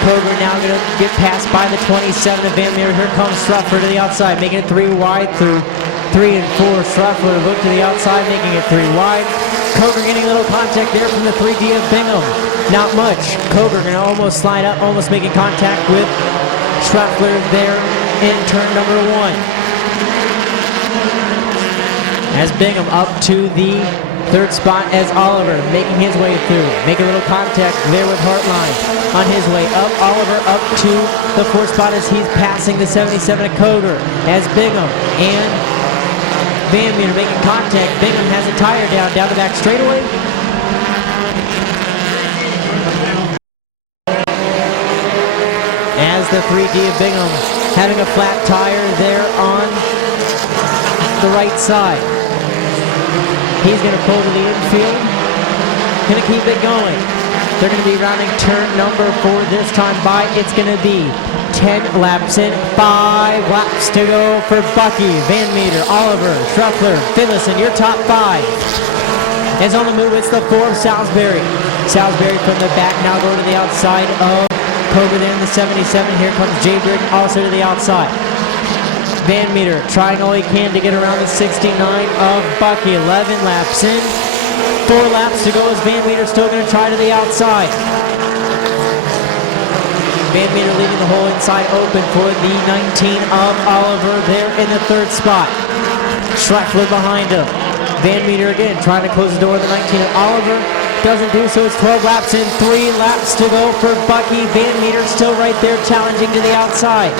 Koger now gonna get passed by the 27 of Van Meter. Here comes Struffler to the outside, making it 3 wide through 3 and 4. Struffler look to the outside, making it 3 wide. Koger getting a little contact there from the 3D of Bingham. Not much. Koger gonna almost slide up, almost making contact with Struffler there in turn number 1. As Bingham up to the 3rd spot as Oliver making his way through. Make a little contact there with Hartline on his way up. Oliver up to the 4th spot as he's passing the 77 of Koger. As Bingham and Van Meter making contact. Bingham has a tire down the back straightaway. As the 3D of Bingham having a flat tire there on the right side. He's going to pull to the infield. Going to keep it going. They're going to be rounding turn number 4 this time by. It's going to be 10 laps in, 5 laps to go for Bucky, Van Meter, Oliver, Struffler, Finlayson, your top 5. Is on the move, it's the 4 of Salisbury. Salisbury from the back now going to the outside of Koger then the 77. Here comes Jaybrick also to the outside. Van Meter trying all he can to get around the 69 of Bucky. 11 laps in. 4 laps to go as Van Meter still going to try to the outside. Van Meter leaving the whole inside open for the 19 of Oliver there in the 3rd spot. Schraffler behind him. Van Meter again trying to close the door of the 19 of Oliver. Doesn't do so. It's 12 laps in. 3 laps to go for Bucky. Van Meter still right there challenging to the outside.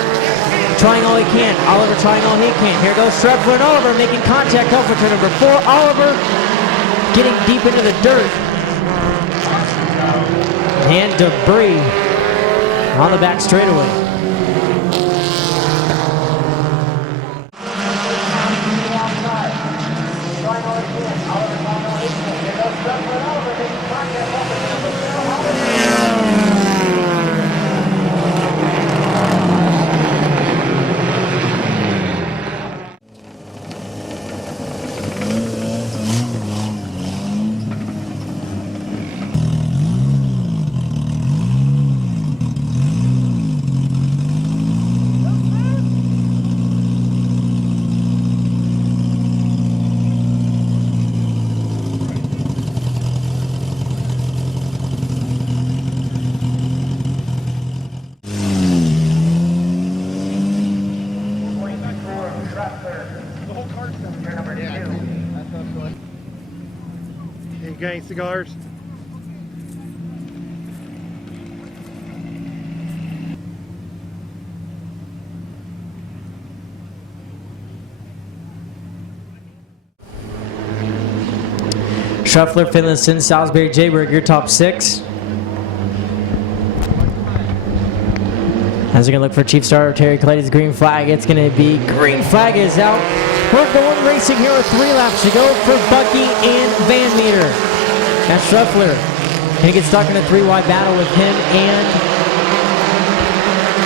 Trying all he can. Oliver trying all he can. Here goes Schraffler and Oliver making contact up for turn number 4. Oliver getting deep into the dirt. And debris on the back straightaway. Any gang cigars? Schraffler, Finlayson, Salisbury, Jayberg, your top 6. As they're going to look for Chief Starter, Terry Coletti's green flag. It's going to be green flag is out. We're going racing here with 3 laps to go for Bucky and Van Meter. That's Schraffler. Going to get stuck in a 3-wide battle with him and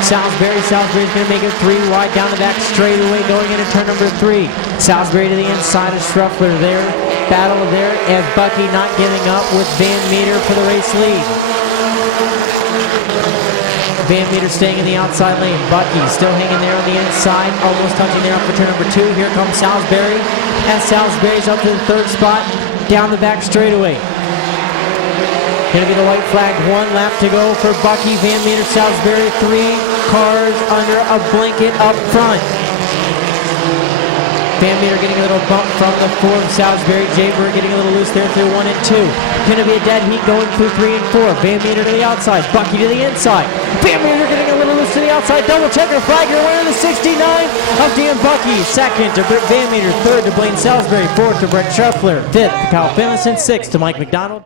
Salisbury. Salisbury's going to make it 3 wide down the back straightaway going into turn number 3. Salisbury to the inside of Schraffler there. Battle there as Bucky not giving up with Van Meter for the race lead. Van Meter staying in the outside lane. Bucky still hanging there on the inside, almost touching there up for turn number 2. Here comes Salisbury, and Salisbury's up to the 3rd spot down the back straightaway. Gonna be the white flag. 1 lap to go for Bucky, Van Meter, Salisbury. 3 cars under a blanket up front. Van Meter getting a little bump from the 4 of Salisbury. Jayberg getting a little loose there through 1 and 2. Gonna be a dead heat going through 3 and 4. Van Meter to the outside. Bucky to the inside. Van Meter getting a little loose to the outside. Double checker flag. You're winning the 69 of Dan Bucky. 2nd to Britt Van Meter. 3rd to Blaine Salisbury. 4th to Brett Schraffler. 5th to Kyle Finlayson. 6th to Mike McDonald.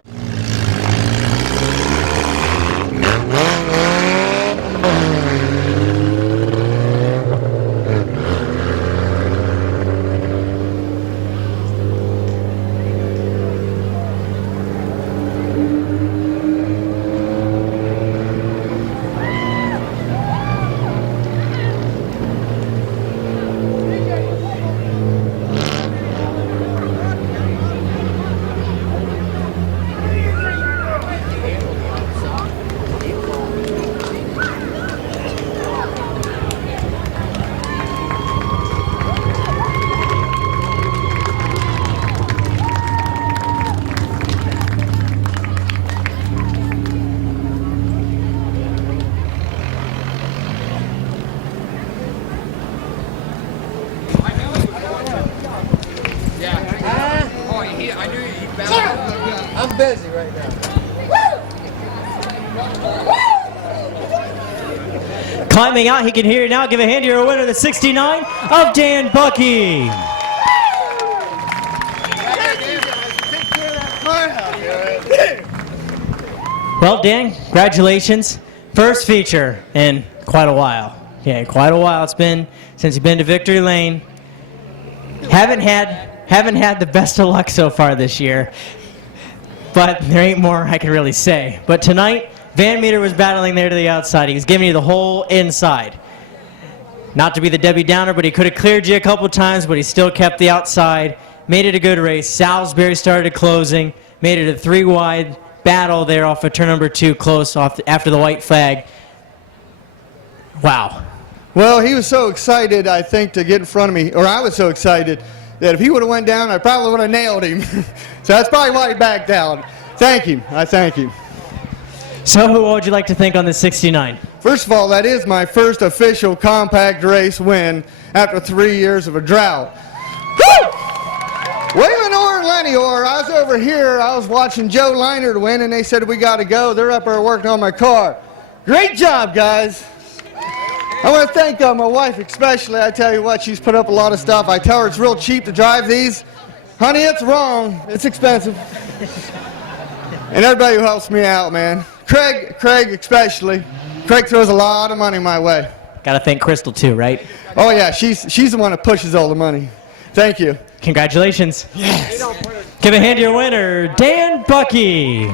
busy right now. Climbing out, he can hear you now. Give a hand to your winner, the 69 of Dan Bucky. Well, Dan, congratulations. First feature in quite a while. Yeah, quite a while it's been since you've been to Victory Lane. Haven't had the best of luck so far this year, but there ain't more I can really say. But tonight, Van Meter was battling there to the outside. He was giving you the whole inside. Not to be the Debbie Downer, but he could have cleared you a couple times, but he still kept the outside. Made it a good race. Salisbury started closing. Made it a 3-wide battle there off of turn number 2, close off after the white flag. Wow. Well, he was so excited, I think, to get in front of me, or I was so excited that if he would have went down, I probably would have nailed him. So that's probably why he backed down. Thank him. I thank him. So who would you like to thank on the 69? First of all, that is my first official compact race win after 3 years of a drought. Woo! Waylon Orr and Lenny Orr, I was over here, I was watching Joe Leinert win, and they said, we got to go. They're up there working on my car. Great job, guys. I want to thank my wife especially. I tell you what, she's put up a lot of stuff. I tell her it's real cheap to drive these. Honey, it's wrong. It's expensive. And everybody who helps me out, man. Craig especially. Craig throws a lot of money my way. Got to thank Crystal too, right? Oh yeah, she's the one that pushes all the money. Thank you. Congratulations. Yes. Give a hand to your winner, Dan Bucky.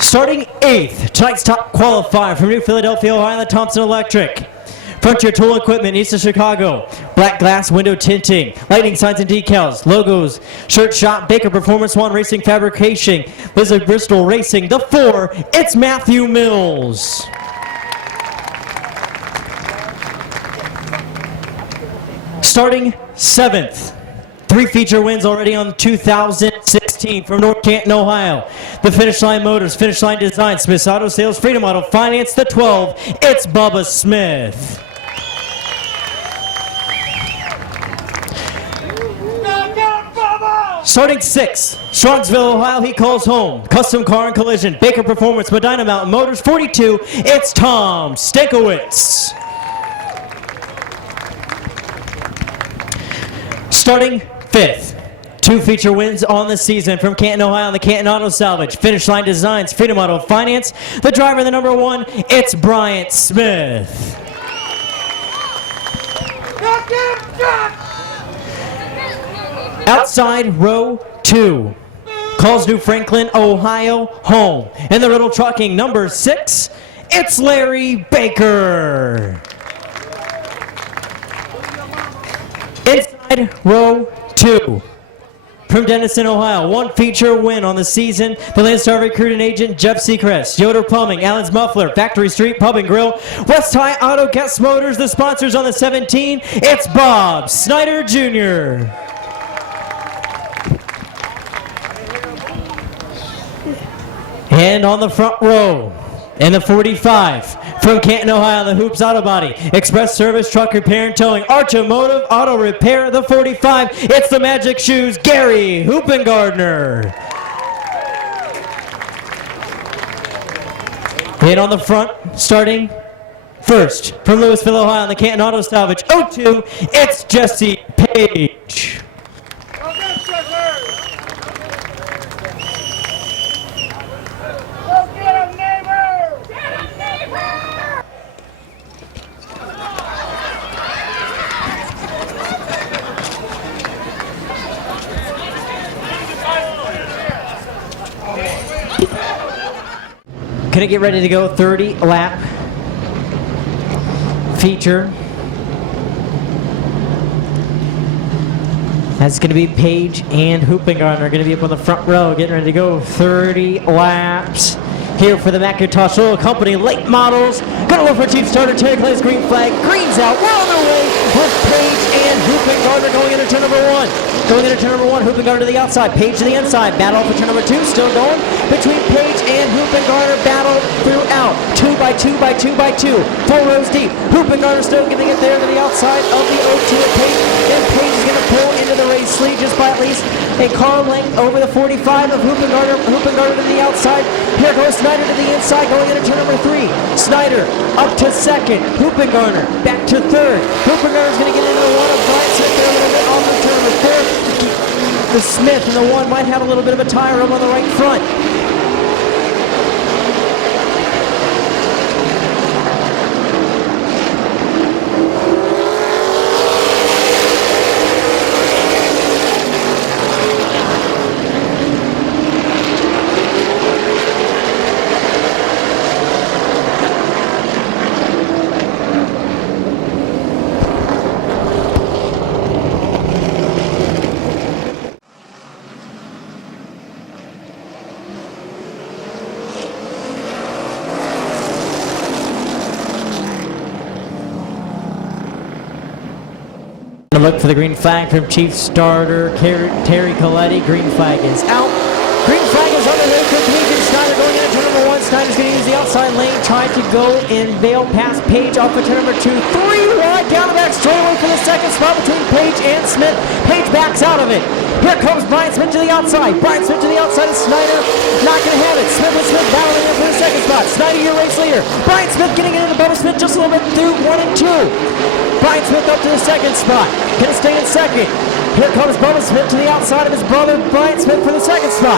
Starting 8th, tonight's top qualifier from New Philadelphia, Ohio, the Thompson Electric. Frontier Tool Equipment, East of Chicago. Black glass window tinting, lighting signs and decals, logos, shirt shop, Baker Performance One Racing Fabrication, Blizzard Bristol Racing. The 4, it's Matthew Mills. Starting 7th. 3 feature wins already on 2016 from North Canton, Ohio. The Finish Line Motors, Finish Line Design, Smith's Auto Sales, Freedom Auto Finance. The 12, it's Bubba Smith. Starting 6th, Strongsville, Ohio, he calls home. Custom Car and Collision, Baker Performance, Medina Mountain Motors, 42, it's Tom Stankiewicz. Starting 5th, 2 feature wins on the season from Canton, Ohio, the Canton Auto Salvage, Finish Line Designs, Freedom Auto Finance. The driver, the number 1, it's Bryant Smith. Outside row 2 calls New Franklin, Ohio, home. In the Riddle Trucking, number 6, it's Larry Baker. Inside row 2. From Denison, Ohio, 1 feature win on the season. The Landstar recruiting agent, Jeff Seacrest. Yoder Plumbing, Allen's Muffler, Factory Street Pub and Grill, West High Auto Guest Motors. The sponsors on the 17, it's Bob Snyder Jr. And on the front row, in the 45, from Canton, Ohio, the Hoops Auto Body, Express Service Truck Repair and Towing, Archomotive Auto Repair, the 45, it's the Magic Shoes, Gary Hoopengardner. And on the front, starting first, from Louisville, Ohio, the Canton Auto Salvage, 02, it's Jesse Page. Gonna get ready to go 30 lap feature. That's gonna be Page and Hoopengardner gonna be up on the front row, getting ready to go 30 laps. Here for the McIntosh Oil Company late models. Gonna look for Chief Starter Terry Clay's green flag. Green's out. We're on their way with Page and Hoopengardner going into turn number 1. Going into turn number 1, Hoopengardner to the outside, Page to the inside. Battle for turn number 2, still going between Page and Hoopengardner. Battle throughout. 2 by 2 by 2 by 2. 4 rows deep. Hoopengardner still getting it there to the outside of the 02 of Page. And Page is gonna pull into the race lead just by at least a car length over the 45 of Hoopengardner. Hoopengardner to the outside. Here goes Snyder to the inside, going into turn number 3. Snyder up to second. Hoopengardner back to third. Hoopengardner's going to get into the 1 of Bryant Smith there a little bit off of turn number 4. The Smith and the 1 might have a little bit of a tire rub on the right front. Look for the green flag from Chief Starter Terry Coletti. Green flag is out. Green flag is on the way for Cleveland Snyder going into turn number 1. Snyder's going to use the outside lane, trying to go in Vale past Page off of turn number 2. 3 wide down the back straightaway for the second spot between Page and Smith. Page backs out of it. Here comes Brian Smith to the outside. Brian Smith to the outside of Snyder. Not going to have it. Smith and Smith battling in for the second spot. Snyder, your race leader. Brian Smith getting into Bubba Smith just a little bit through 1 and 2. Brian Smith up to the second spot. Gonna stay in second. Here comes Bubba Smith to the outside of his brother, Brian Smith, for the second spot.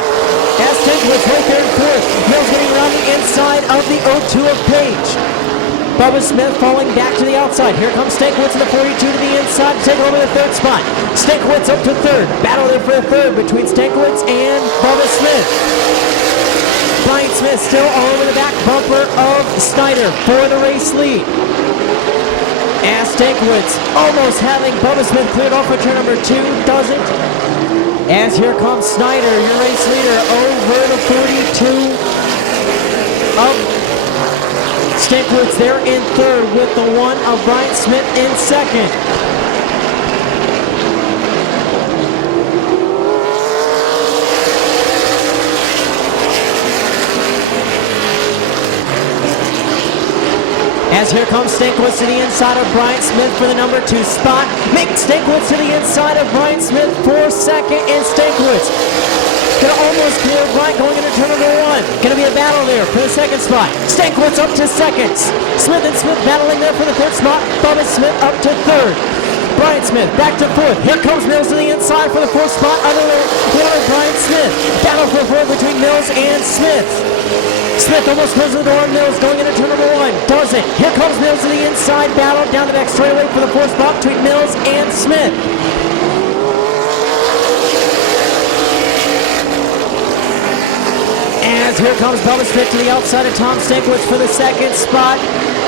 As Stankwitz right there in fourth. Mills getting around the inside of the 02 of Page. Bubba Smith falling back to the outside. Here comes Stankwitz in the 42 to the inside to take over the third spot. Stankwitz up to third. Battle there for the third between Stankwitz and Bubba Smith. Brian Smith still all over the back bumper of Snyder for the race lead. As Stankwitz almost having Bubba Smith cleared off for turn number 2, doesn't. As here comes Snyder, your race leader, over the 42 of Stankwitz there in third with the 1 of Brian Smith in second. As here comes Stankwitz to the inside of Brian Smith for the number 2 spot. Stankwitz to the inside of Brian Smith for second, and Stankwitz gonna almost clear Brian going into turn number 1. Gonna be a battle there for the second spot. Stankwitz up to second. Smith and Smith battling there for the third spot. Bubba Smith up to third. Brian Smith back to fourth. Here comes Mills to the inside for the fourth spot. Other way, Brian Smith. Battle for fourth between Mills and Smith. Smith almost closes the door on Mills going into turn number 1. Doesn't. Here comes Mills to the inside. Battle down the back straightaway for the fourth spot between Mills and Smith. As here comes Bubba Smith to the outside of Tom Stankiewicz for the second spot.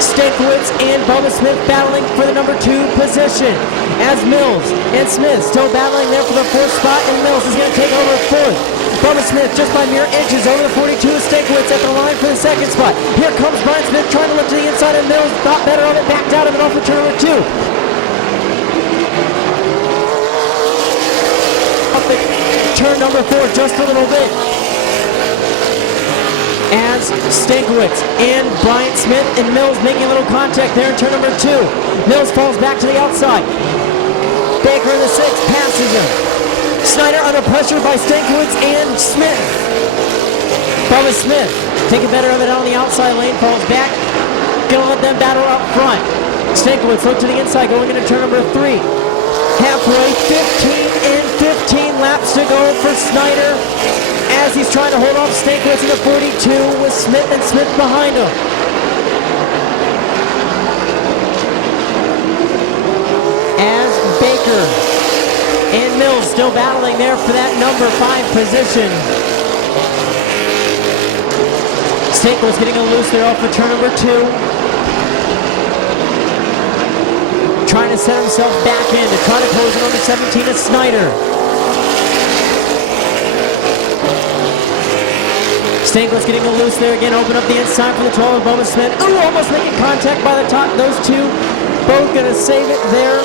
Stankiewicz and Bubba Smith battling for the number 2 position. As Mills and Smith still battling there for the 4th spot, and Mills is going to take over 4th. Bubba Smith just by mere inches over the 42 of Stankiewicz at the line for the 2nd spot. Here comes Brian Smith trying to look to the inside of Mills. Thought better of it, backed out of it off of turn number 2. Up at turn number 4 just a little bit. As Stankiewicz and Brian Smith and Mills making a little contact there in turn number 2. Mills falls back to the outside. Baker in the 6th passes him. Snyder under pressure by Stankiewicz and Smith. Bubba Smith taking better of it on the outside lane, falls back. Gonna let them battle up front. Stankiewicz look to the inside going into turn number 3. Halfway, 15 laps to go for Snyder as he's trying to hold off Stankiewicz in the 42 with Smith and Smith behind him. As Baker and Mills still battling there for that number 5 position. Stankiewicz getting a loose there off of turn number 2. Trying to set himself back in to try to close in on the 17 of Snyder. Stankiewicz getting a loose there again, open up the inside for the 12 of Bubba Smith. Ooh, almost making contact by the top. Those two both gonna save it there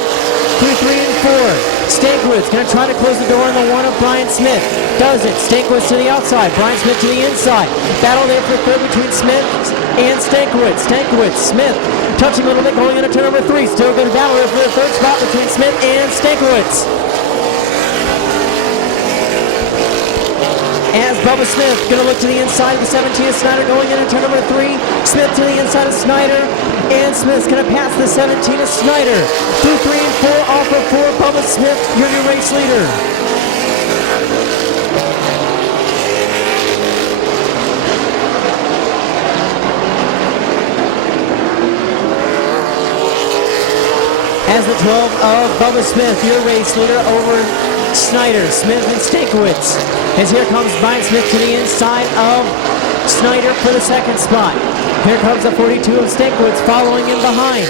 through 3 and 4. Stankiewicz gonna try to close the door on the 1 of Brian Smith. Does it. Stankiewicz to the outside, Brian Smith to the inside. Battle there for 3rd between Smith and Stankiewicz. Stankiewicz, Smith touching a little bit going into turn number 3. Still a good battle there for the 3rd spot between Smith and Stankiewicz. As Bubba Smith gonna look to the inside of the 17 of Snyder going into turn number 3. Smith to the inside of Snyder, and Smith's gonna pass the 17 of Snyder. Through 3 and 4 off of 4. Bubba Smith, your new race leader. As the 12 of Bubba Smith, your race leader over Snyder, Smith, and Stankiewicz. As here comes Brian Smith to the inside of Snyder for the 2nd spot. Here comes the 42 of Stankiewicz following in behind.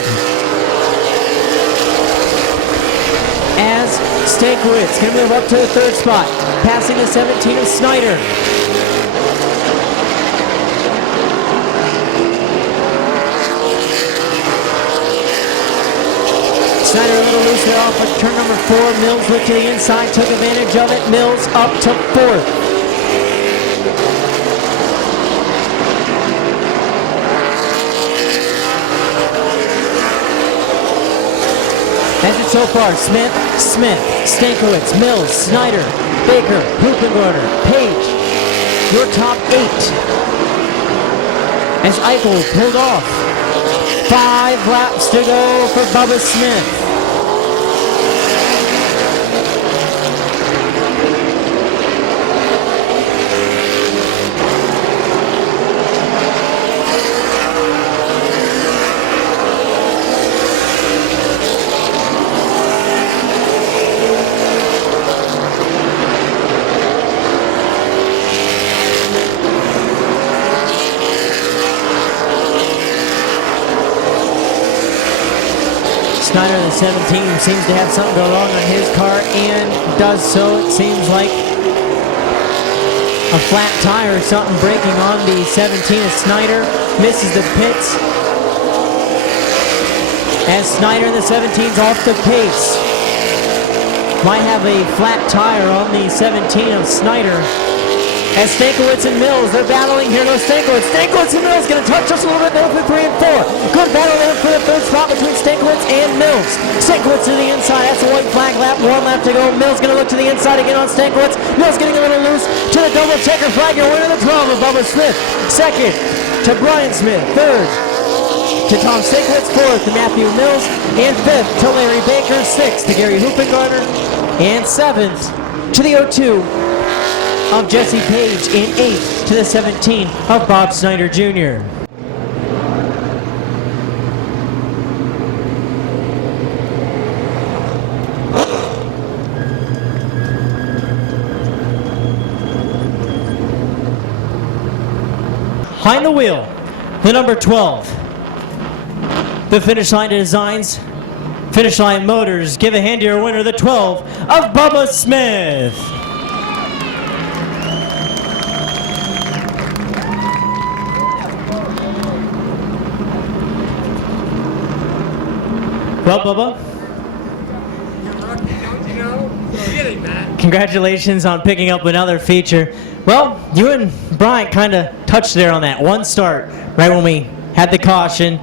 As Stankiewicz can move up to the 3rd spot, passing the 17 of Snyder. Snyder a little loose there off of turn number 4. Mills looked to the inside, took advantage of it. Mills up to 4th. That's it so far. Smith, Stankiewicz, Mills, Snyder, Baker, Hupengorner, Page, your top 8. As Eichel pulled off. 5 laps to go for Bubba Smith. Snyder in the 17 seems to have something go wrong on his car and does so. It seems like a flat tire or something breaking on the 17 of Snyder. Misses the pits. As Snyder in the 17's off the pace. Might have a flat tire on the 17 of Snyder. As Stankiewicz and Mills, they're battling. Here goes Stankiewicz. Stankiewicz and Mills going to touch just a little bit there for 3 and 4. Good battle there for the 3rd spot between Stankiewicz and Mills. Stankiewicz to the inside. That's a white flag lap. 1 lap to go. Mills going to look to the inside again on Stankiewicz. Mills getting a little loose to the double checker flag. Your winner, the 12 of Bubba Smith. 2nd to Brian Smith. 3rd to Tom Stankiewicz. 4th to Matthew Mills. And 5th to Larry Baker. 6th to Gary Hupengardner. And 7th to the 02 of Jesse Page, and 8th to the 17 of Bob Snyder Jr. behind the wheel, the number 12. The Finish Line Designs, Finish Line Motors, give a hand to your winner, the 12 of Bubba Smith. Well, Bubba, congratulations on picking up another feature. Well, you and Bryant kind of touched there on that one start, right when we had the caution.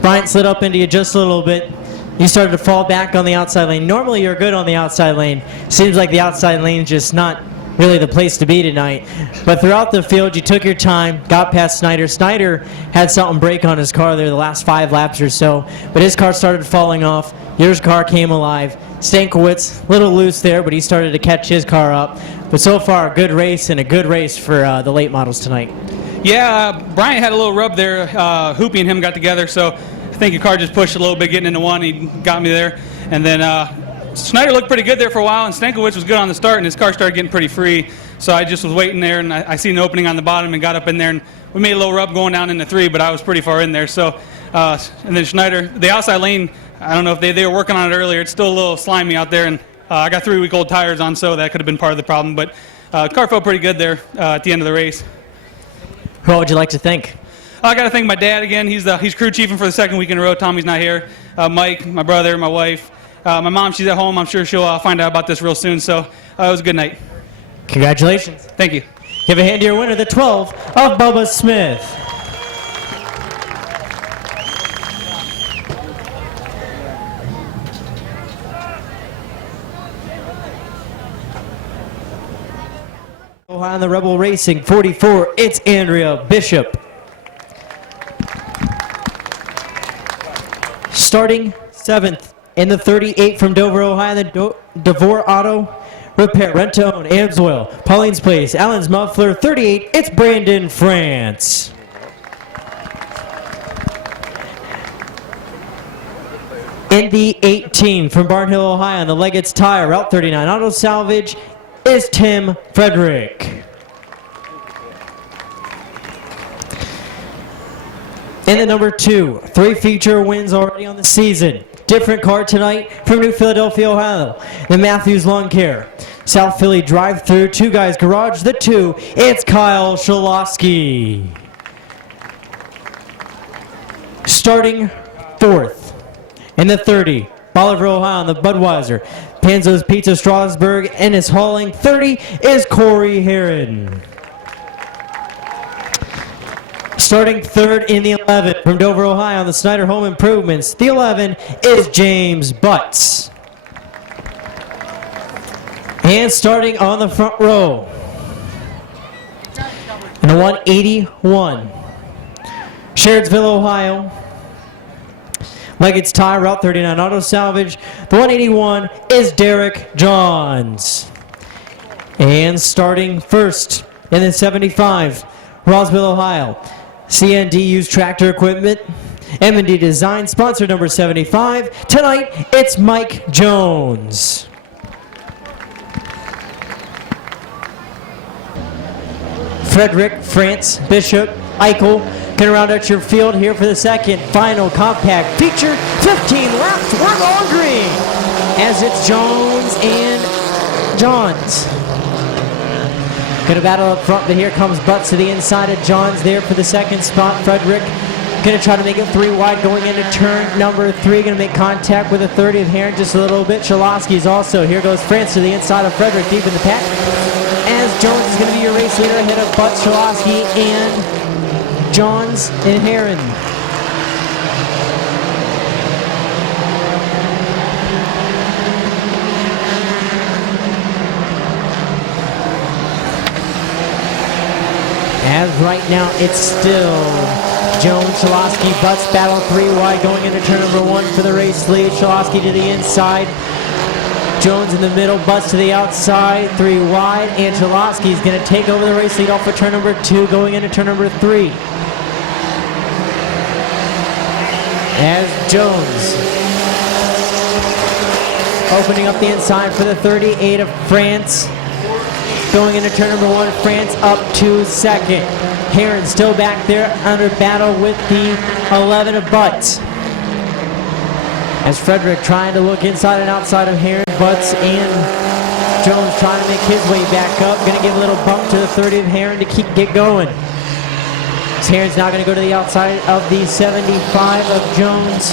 Bryant slid up into you just a little bit. You started to fall back on the outside lane. Normally you're good on the outside lane. Seems like the outside lane's just not really the place to be tonight. But throughout the field, you took your time, got past Snyder. Snyder had something break on his car there the last 5 laps or so, but his car started falling off. Your car came alive. Stankiewicz, a little loose there, but he started to catch his car up. But so far, a good race and a good race for the late models tonight. Yeah, Bryant had a little rub there. Hoopy and him got together, so I think your car just pushed a little bit getting into one. He got me there. And then Snyder looked pretty good there for a while, and Stankiewicz was good on the start, and his car started getting pretty free. So I just was waiting there, and I seen an opening on the bottom and got up in there, and we made a little rub going down into 3, but I was pretty far in there. So, and then Schneider, the outside lane, I don't know if they were working on it earlier. It's still a little slimy out there, and I got 3-week-old tires on, so that could have been part of the problem. But car felt pretty good there at the end of the race. What would you like to thank? I got to thank my dad again. He's crew chiefing for the 2nd week in a row. Tommy's not here. Mike, my brother, my wife. My mom, she's at home. I'm sure she'll find out about this real soon. So it was a good night. Congratulations. Thank you. Give a hand to your winner, the 12 of Bubba Smith. Ohio on the Rebel Racing 44, it's Andrea Bishop. Starting 7th in the 38 from Dover, Ohio, the DeVore Auto Repair, Rent to Own, Amsoil, Pauline's Place, Allen's Muffler, 38, it's Brandon France. In the 18 from Barnhill, Ohio, on the Leggett's Tire, Route 39 Auto Salvage, is Tim Frederick. In the number 2, 3 feature wins already on the season. Different car tonight from New Philadelphia, Ohio, the Matthews Lawn Care. South Philly drive-through, 2 Guys Garage, the 2, it's Kyle Shalowski. Starting 4th in the 30, Bolivar, Ohio, on the Budweiser. Panzo's Pizza Strasburg, and his hauling 30 is Corey Heron. Starting 3rd in the 11 from Dover, Ohio, on the Snyder Home Improvements. The 11 is James Butts. And starting on the front row, in the 181, Sherrodsville, Ohio, Leggett's Tire, Route 39 Auto Salvage. The 181 is Derek Johns. And starting 1st in the 75, Roswell, Ohio, CND Used Tractor Equipment, M&D Design, sponsor number 75. Tonight, it's Mike Jones. Frederick, France, Bishop, Eichel can round out your field here for the 2nd final compact feature. 15 laps, we're on green, as it's Jones and Johns. Gonna battle up front, but here comes Butts to the inside of Johns there for the 2nd spot. Frederick gonna try to make it 3 wide going into turn number 3. Gonna make contact with the 30 of Heron just a little bit. Shalowski's also. Here goes France to the inside of Frederick deep in the pack, as Jones is gonna be your race leader ahead of Butts, Shalowski, and Johns and Heron. As right now, it's still Jones, Shalowski, Butts battle 3 wide going into turn number 1 for the race lead. Shalowski to the inside, Jones in the middle, Butts to the outside, 3 wide, and Shalowski's going to take over the race lead off for turn number 2 going into turn number 3. As Jones opening up the inside for the 38 of France. going into turn number 1. France up to second. Heron still back there under battle with the 11 of Butts. As Frederick trying to look inside and outside of Heron, Butts and Jones trying to make his way back up. Going to give a little bump to the 30 of Heron to get going. Heron's now going to go to the outside of the 75 of Jones.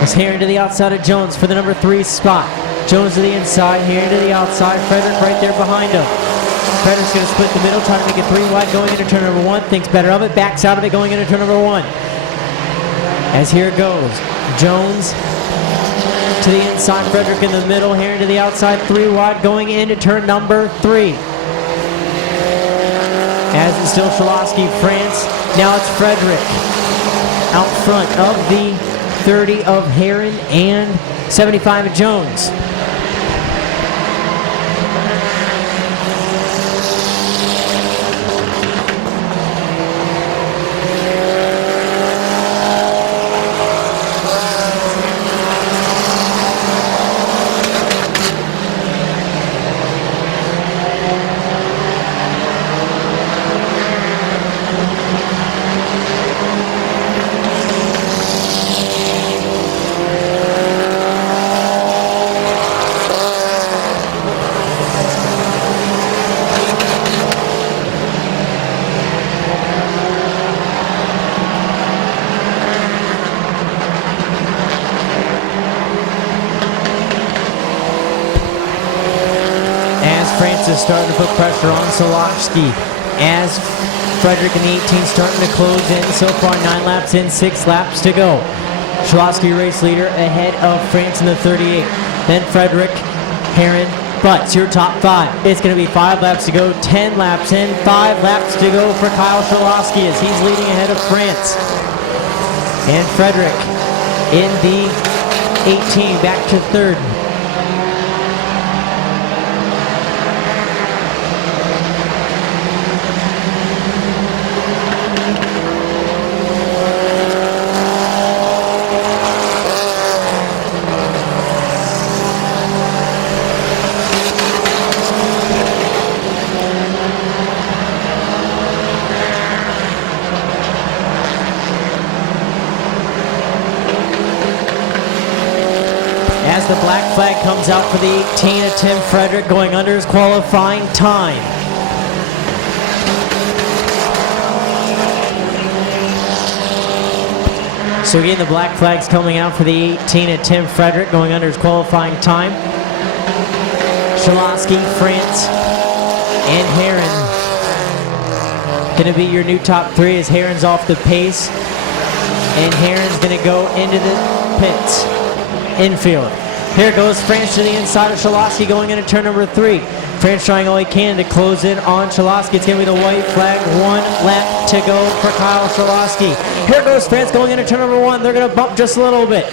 As Heron to the outside of Jones for the number 3 spot. Jones to the inside, Heron to the outside, Frederick right there behind him. Frederick's going to split the middle, trying to make it 3 wide going into turn number 1. Thinks better of it, backs out of it going into turn number 1. As here it goes. Jones to the inside, Frederick in the middle, Heron to the outside, 3 wide going into turn number 3. As it's still Shalosky, France. Now it's Frederick out front of the 30 of Heron and 75 of Jones. France is starting to put pressure on Solowski as Frederick in the 18 starting to close in. So far 9 laps in, 6 laps to go. Solowski race leader ahead of France in the 38. Then Frederick, Heron, Butts, your top 5. It's going to be 5 laps to go, 10 laps in, 5 laps to go for Kyle Solowski as he's leading ahead of France. And Frederick in the 18 back to 3rd. As the black flag comes out for the 18 of Tim Frederick going under his qualifying time. So again, the black flag's coming out for the 18 of Tim Frederick going under his qualifying time. Shalosky, France, and Heron going to be your new top 3 as Heron's off the pace. And Heron's going to go into the pits. Infield. Here goes France to the inside of Shalosky going into turn number 3. France trying all he can to close in on Shalosky. It's going to be the white flag. 1 lap to go for Kyle Shalosky. Here goes France going into turn number 1. They're going to bump just a little bit.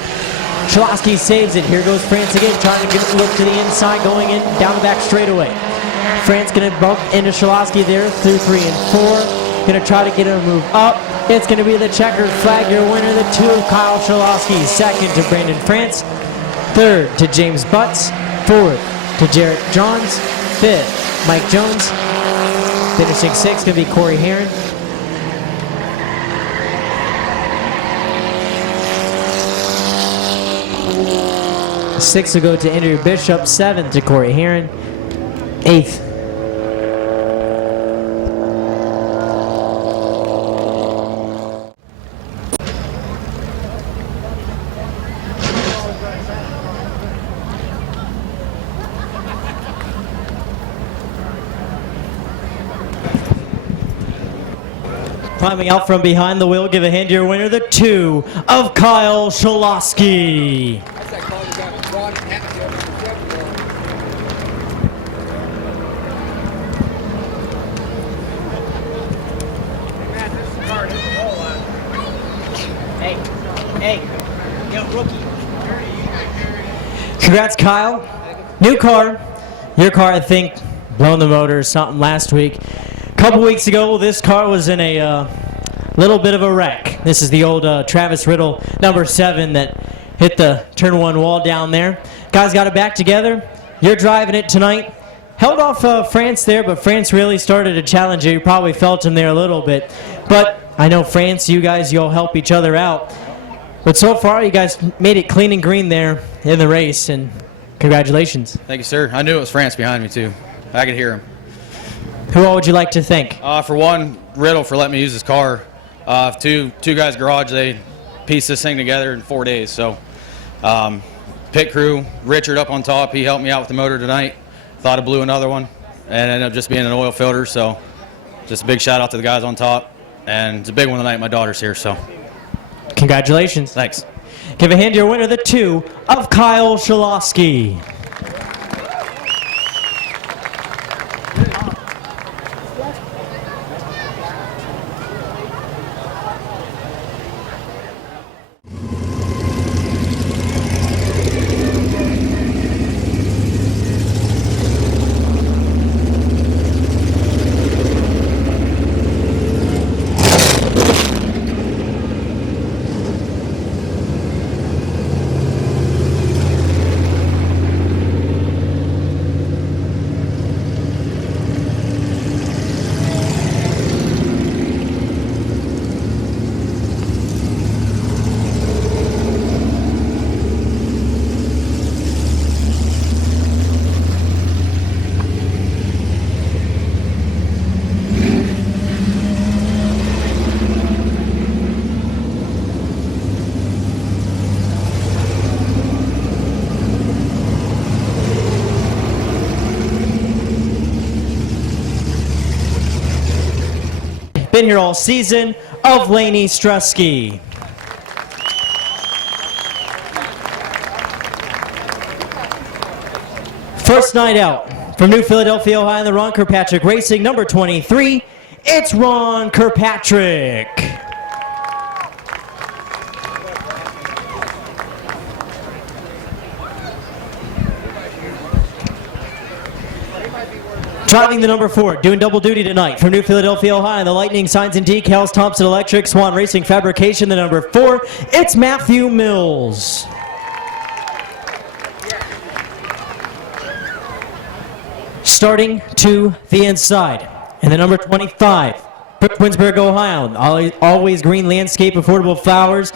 Shalosky saves it. Here goes France again trying to get a look to the inside going in down the back straightaway. France going to bump into Shalosky there through 3 and 4. Going to try to get him to move up. It's going to be the checkered flag. Your winner, the 2 of Kyle Shalosky. 2nd to Brandon France. 3rd to James Butts. 4th to Jarrett Johns. 5th, Mike Jones. Finishing 6th going to be Corey Heron. Sixth will go to Andrew Bishop. 7th to Corey Heron. 8th. Climbing out from behind the wheel, give a hand to your winner, the 2 of Kyle Shalosky. Hey, yo, rookie. Congrats, Kyle. New car. Your car, I think, blown the motor or something last week. A couple weeks ago, this car was in a little bit of a wreck. This is the old Travis Riddle number 7 that hit the turn 1 wall down there. Guys got it back together. you're driving it tonight. Held off France there, but France really started to challenge you. You probably felt him there a little bit. But I know France, you guys, you'll help each other out. But so far, you guys made it clean and green there in the race, and congratulations. Thank you, sir. I knew it was France behind me, too. I could hear him. Who all would you like to thank? For one, Riddle for letting me use his car. Two guys' garage, they pieced this thing together in 4 days. So, pit crew, Richard up on top, he helped me out with the motor tonight. Thought I blew another one, and ended up just being an oil filter. So, just a big shout out to the guys on top. And it's a big one tonight. My daughter's here, so. Congratulations. Thanks. Give a hand to your winner, the 2 of Kyle Shalosky. Been here all season, of Laney Strusky. First night out from New Philadelphia, Ohio, in the Ron Kirkpatrick Racing, number 23, it's Ron Kirkpatrick. Driving the number 4, doing double duty tonight from New Philadelphia, Ohio, the Lightning Signs and Decals, Thompson Electric, Swan Racing Fabrication, the number 4, it's Matthew Mills. Starting to the inside, and the number 25, Twinsburg, Ohio, always green landscape, affordable flowers,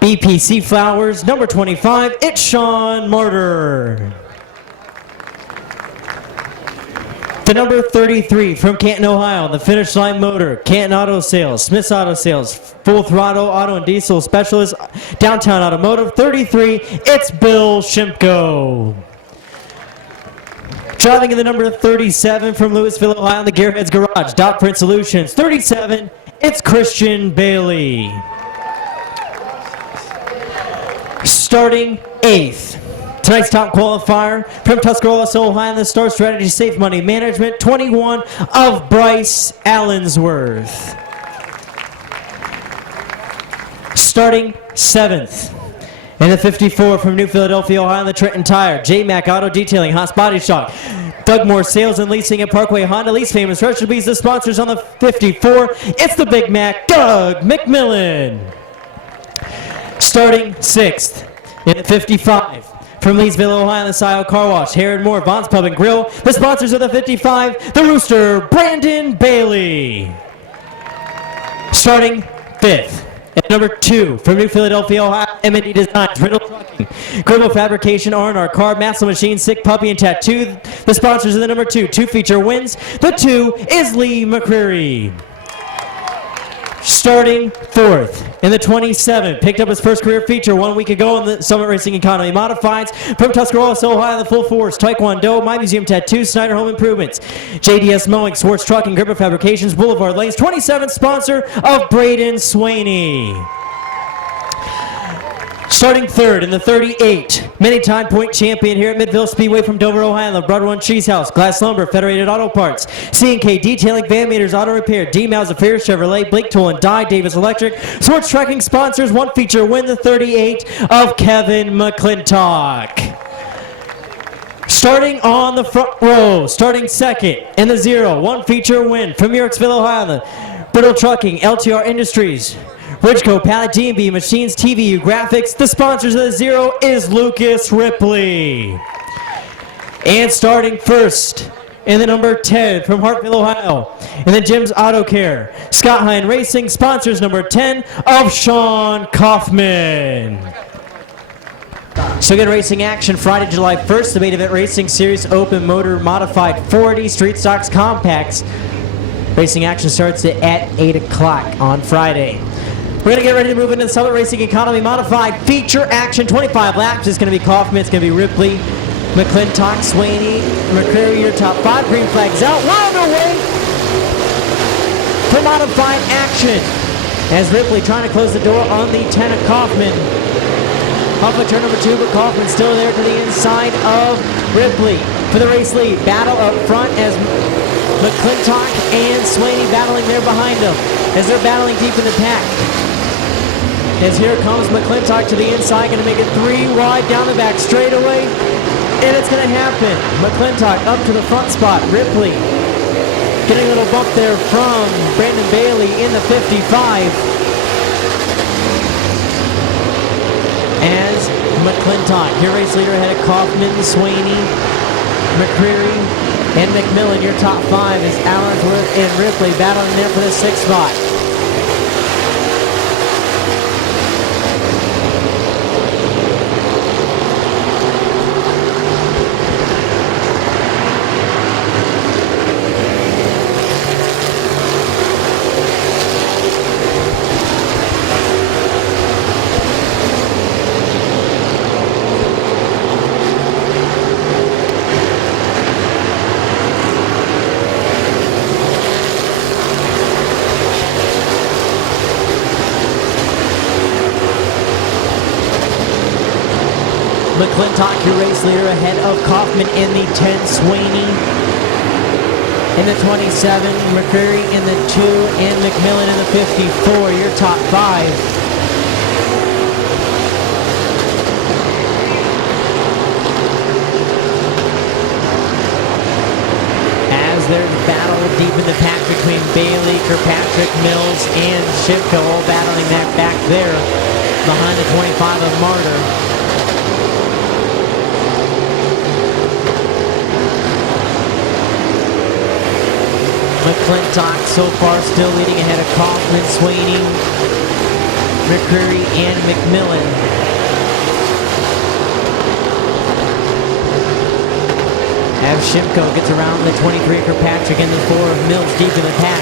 BPC flowers, number 25, it's Sean Martyr. The number 33 from Canton, Ohio, the Finish Line Motor, Canton Auto Sales, Smith's Auto Sales, Full Throttle Auto and Diesel Specialist, Downtown Automotive, 33, it's Bill Shimko. Driving in the number 37 from Louisville, Ohio, the Gearheads Garage, Dot Print Solutions, 37, it's Christian Bailey. Starting 8th. Tonight's top qualifier from Tuscaloosa, Ohio, the Star Strategy Safe Money Management, 21 of Bryce Allensworth. Starting 7th. In the 54 from New Philadelphia, Ohio, the Trenton Tire, J-Mac Auto Detailing, Haas Body Shop, Doug Moore Sales and Leasing at Parkway Honda, Lease Famous Recipes, the sponsors on the 54, it's the Big Mac, Doug McMillan. Starting 6th. In the 55. From Leesville, Ohio, the Sile Car Wash, Herod Moore, Vaughn's Pub and Grill, the sponsors of the 55, the Rooster, Brandon Bailey. Starting 5th. And number 2, from New Philadelphia, Ohio, M&D Designs, Riddle Trucking, Gribble Fabrication, R&R Car, Massel Machine, Sick Puppy, and Tattoo, the sponsors of the number 2, 2 feature wins. The 2 is Lee McCreary. Starting 4th. In the 27, picked up his first career feature 1 week ago in the Summit Racing Economy Modifieds. From Tuscaloosa, Ohio, the Full Force, Taekwondo, My Museum Tattoos, Snyder Home Improvements, JDS Mowing, Swartz Trucking, Gripper Fabrications, Boulevard Lanes, 27th sponsor of Braden Swaney. Starting 3rd in the 38, many-time point champion here at Midvale Speedway from Dover, Ohio, the Brother One Cheese House, Glass Lumber, Federated Auto Parts, C&K Detailing, Van Meters Auto Repair, D-Mouse Affairs, Chevrolet, Blake Tool and Die, Davis Electric, Swartz Trucking sponsors, 1 feature win, the 38 of Kevin McClintock. Starting on the front row, starting 2nd in the 0, 1 feature win from Yorksville, Ohio, the Brittle Trucking, LTR Industries, Ridgeco, Pallet, D&B, Machines, TVU, Graphics. The sponsors of the 0 is Lucas Ripley. And starting first in the number 10 from Hartville, Ohio, in the Jim's Auto Care, Scott Hine Racing sponsors number 10 of Sean Kaufman. So good racing action Friday, July 1st, the Main Event Racing Series Open Motor Modified 40 Street Stocks Compacts. Racing action starts at 8 o'clock on Friday. We're going to get ready to move into the Summit Racing Economy Modified Feature Action. 25 laps. It's going to be Kaufman. It's going to be Ripley, McClintock, Swaney, McCreary, your top 5. Green flags out. We're underway for Modified Action. As Ripley trying to close the door on the 10 of Kaufman. Off of turn number 2, but Kaufman still there to the inside of Ripley for the race lead. Battle up front as McClintock and Swaney battling there behind them as they're battling deep in the pack. As here comes McClintock to the inside, going to make it 3 wide down the back straightaway, and it's going to happen. McClintock up to the front spot. Ripley getting a little bump there from Brandon Bailey in the 55. As McClintock, your race leader ahead of Kaufman, Swaney, McCreary, and McMillan. Your top 5 is Allensworth and Ripley battling there for the 6th spot. McClintock, your race leader, ahead of Kaufman in the 10, Swaney in the 27, McCreary in the 2, and McMillan in the 54, your top 5. As there's battle deep in the pack between Bailey, Kirkpatrick, Mills, and Shipko, all battling that back there behind the 25 of Martyr. McClintock so far still leading ahead of Kaufman, Swaney, McCreary, and McMillan. As Shimko gets around the 23 of Kirkpatrick and the 4 of Mills deep in the pack.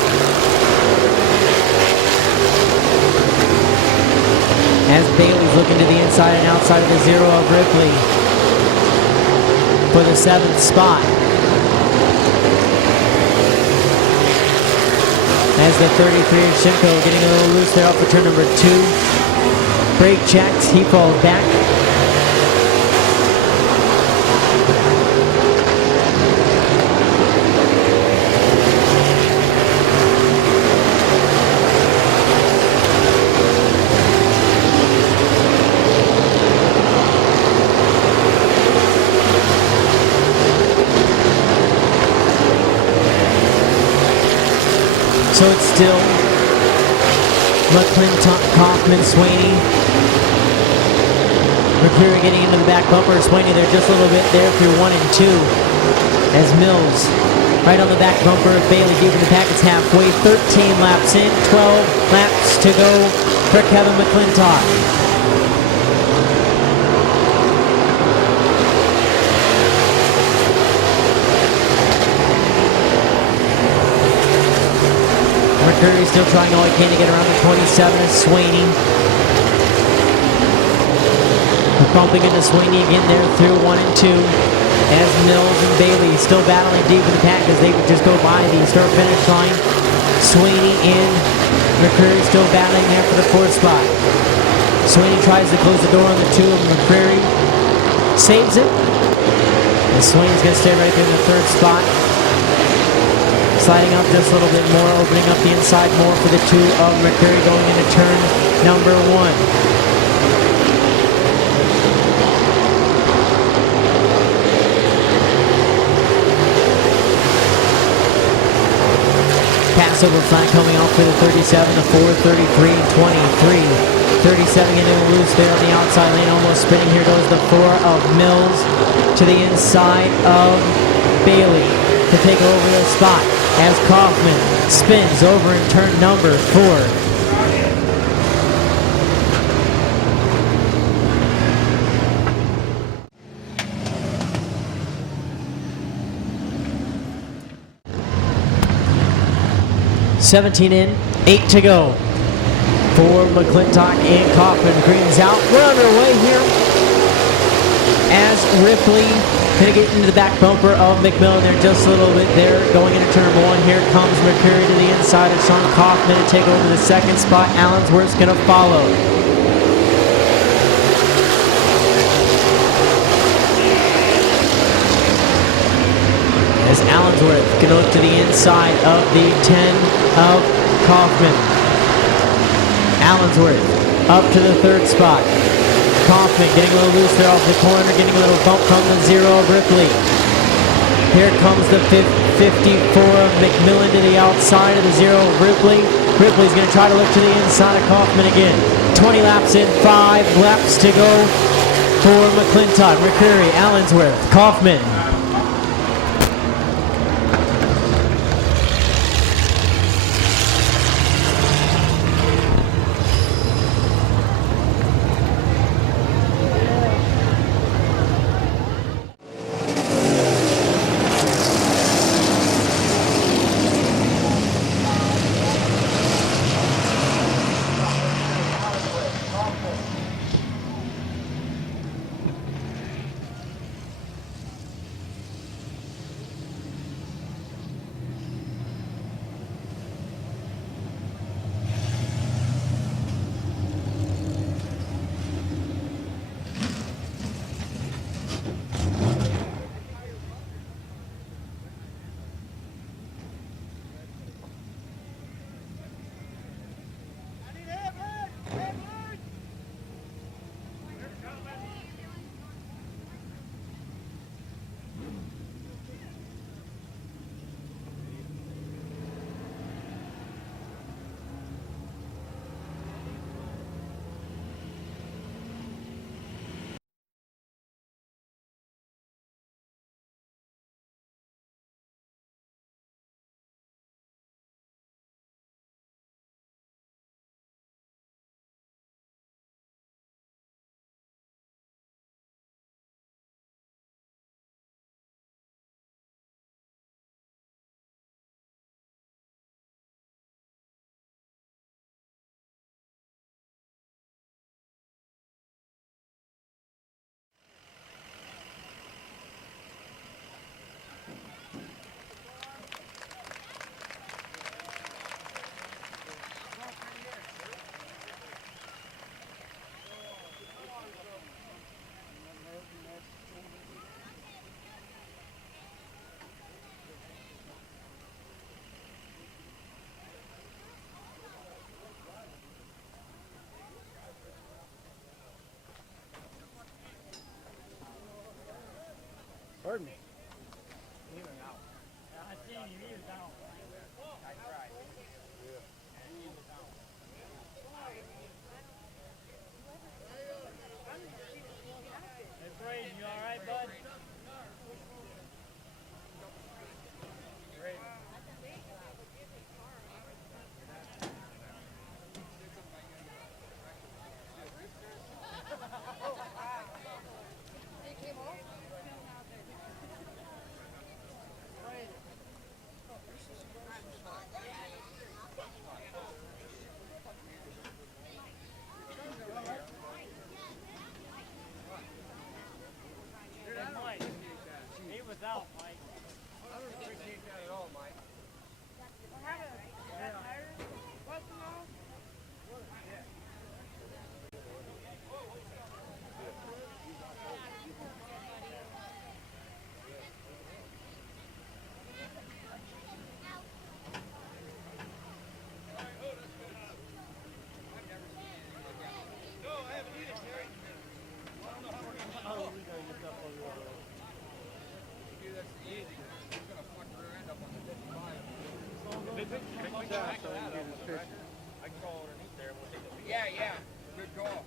As Bailey's looking to the inside and outside of the 0 of Ripley for the 7th spot. As the 33 of Shimko getting a little loose there off of turn number 2. Brake checks, he falls back. So it's still McClintock, Kaufman, Swaney. McCreary getting into the back bumper. Swaney there just a little bit there through 1 and 2. As Mills right on the back bumper. Bailey deep in the pack. It's halfway. 13 laps in. 12 laps to go for Kevin McClintock. McCreary still trying all he can to get around the 27 of Swaney. Bumping into Swaney again there through 1 and 2. As Mills and Bailey still battling deep in the pack as they would just go by the start-finish line. Swaney and McCreary still battling there for the 4th spot. Swaney tries to close the door on the 2 of McCreary. Saves it. And Swaney's going to stay right there in the 3rd spot. Sliding up just a little bit more, opening up the inside more for the 2 of McCreary going into turn number 1. silver flag coming off for the 37, the 4, 33, and 23. 37 getting loose there on the outside lane, almost spinning. Here goes the 4 of Mills to the inside of Bailey to take over the spot as Kaufman spins over in turn number 4. $17 in, 8 to go for McClintock and Kaufman. Green's out. We're underway here as Ripley going to get into the back bumper of McMillan there just a little bit there. Going into turn number 1, here comes Mercury to the inside of Sean Kaufman to take over the second spot. Allensworth's going to follow. As Allensworth going to look to the inside of the 10 of Kaufman. Allensworth up to the 3rd spot. Kaufman getting a little loose there off the corner, getting a little bump from the 0 of Ripley. Here comes the 54 of McMillan to the outside of the 0 of Ripley. Ripley's going to try to look to the inside of Kaufman again. 20 laps in, 5 laps to go for McClintock. Mercury, Allensworth, Kaufman. Pardon me. You all right, bud? outside so we can get his picture. Yeah, yeah. Good call.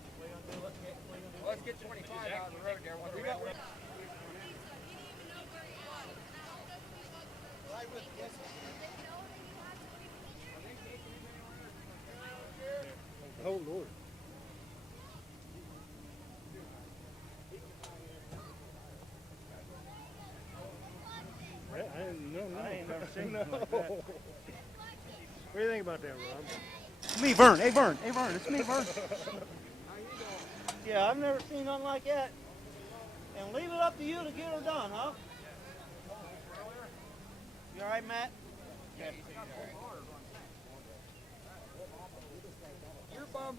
Let's get 25 out of the road there. Oh, Lord. I ain't never seen nothing like that. What do you think about that, Rob? Me, Vern. Hey, Vern. Hey, Vern. It's me, Vern. Yeah, I've never seen nothing like that. And leave it up to you to get her done, huh? You all right, Matt?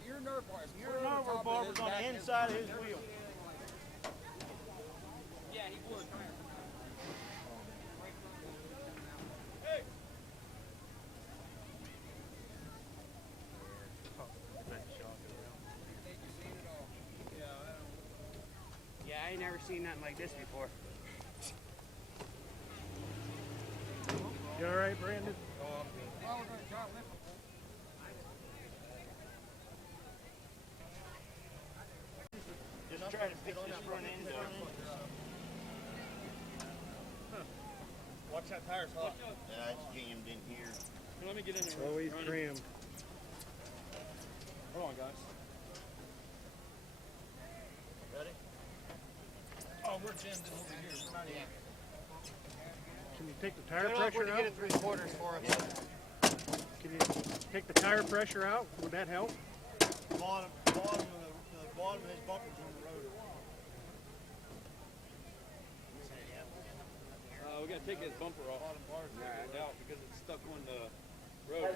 Your nerve bars. Your nerve barber's on the inside of his wheel. Yeah, he blew it. Yeah, I ain't never seen nothing like this before. You all right, Brandon? Just trying to fix this front end. Watch that tire's hot. Yeah, it's jammed in here. Let me get in there. Oh, he's trimmed. Hold on, guys. Ready? Oh, we're jammed in over here. We're not in. Can you take the tire pressure out? Get it 3/4 for us. Can you take the tire pressure out? Would that help? Bottom of his bumper's on the rotor. We gotta take his bumper off. Nah, I doubt because it's stuck on the road.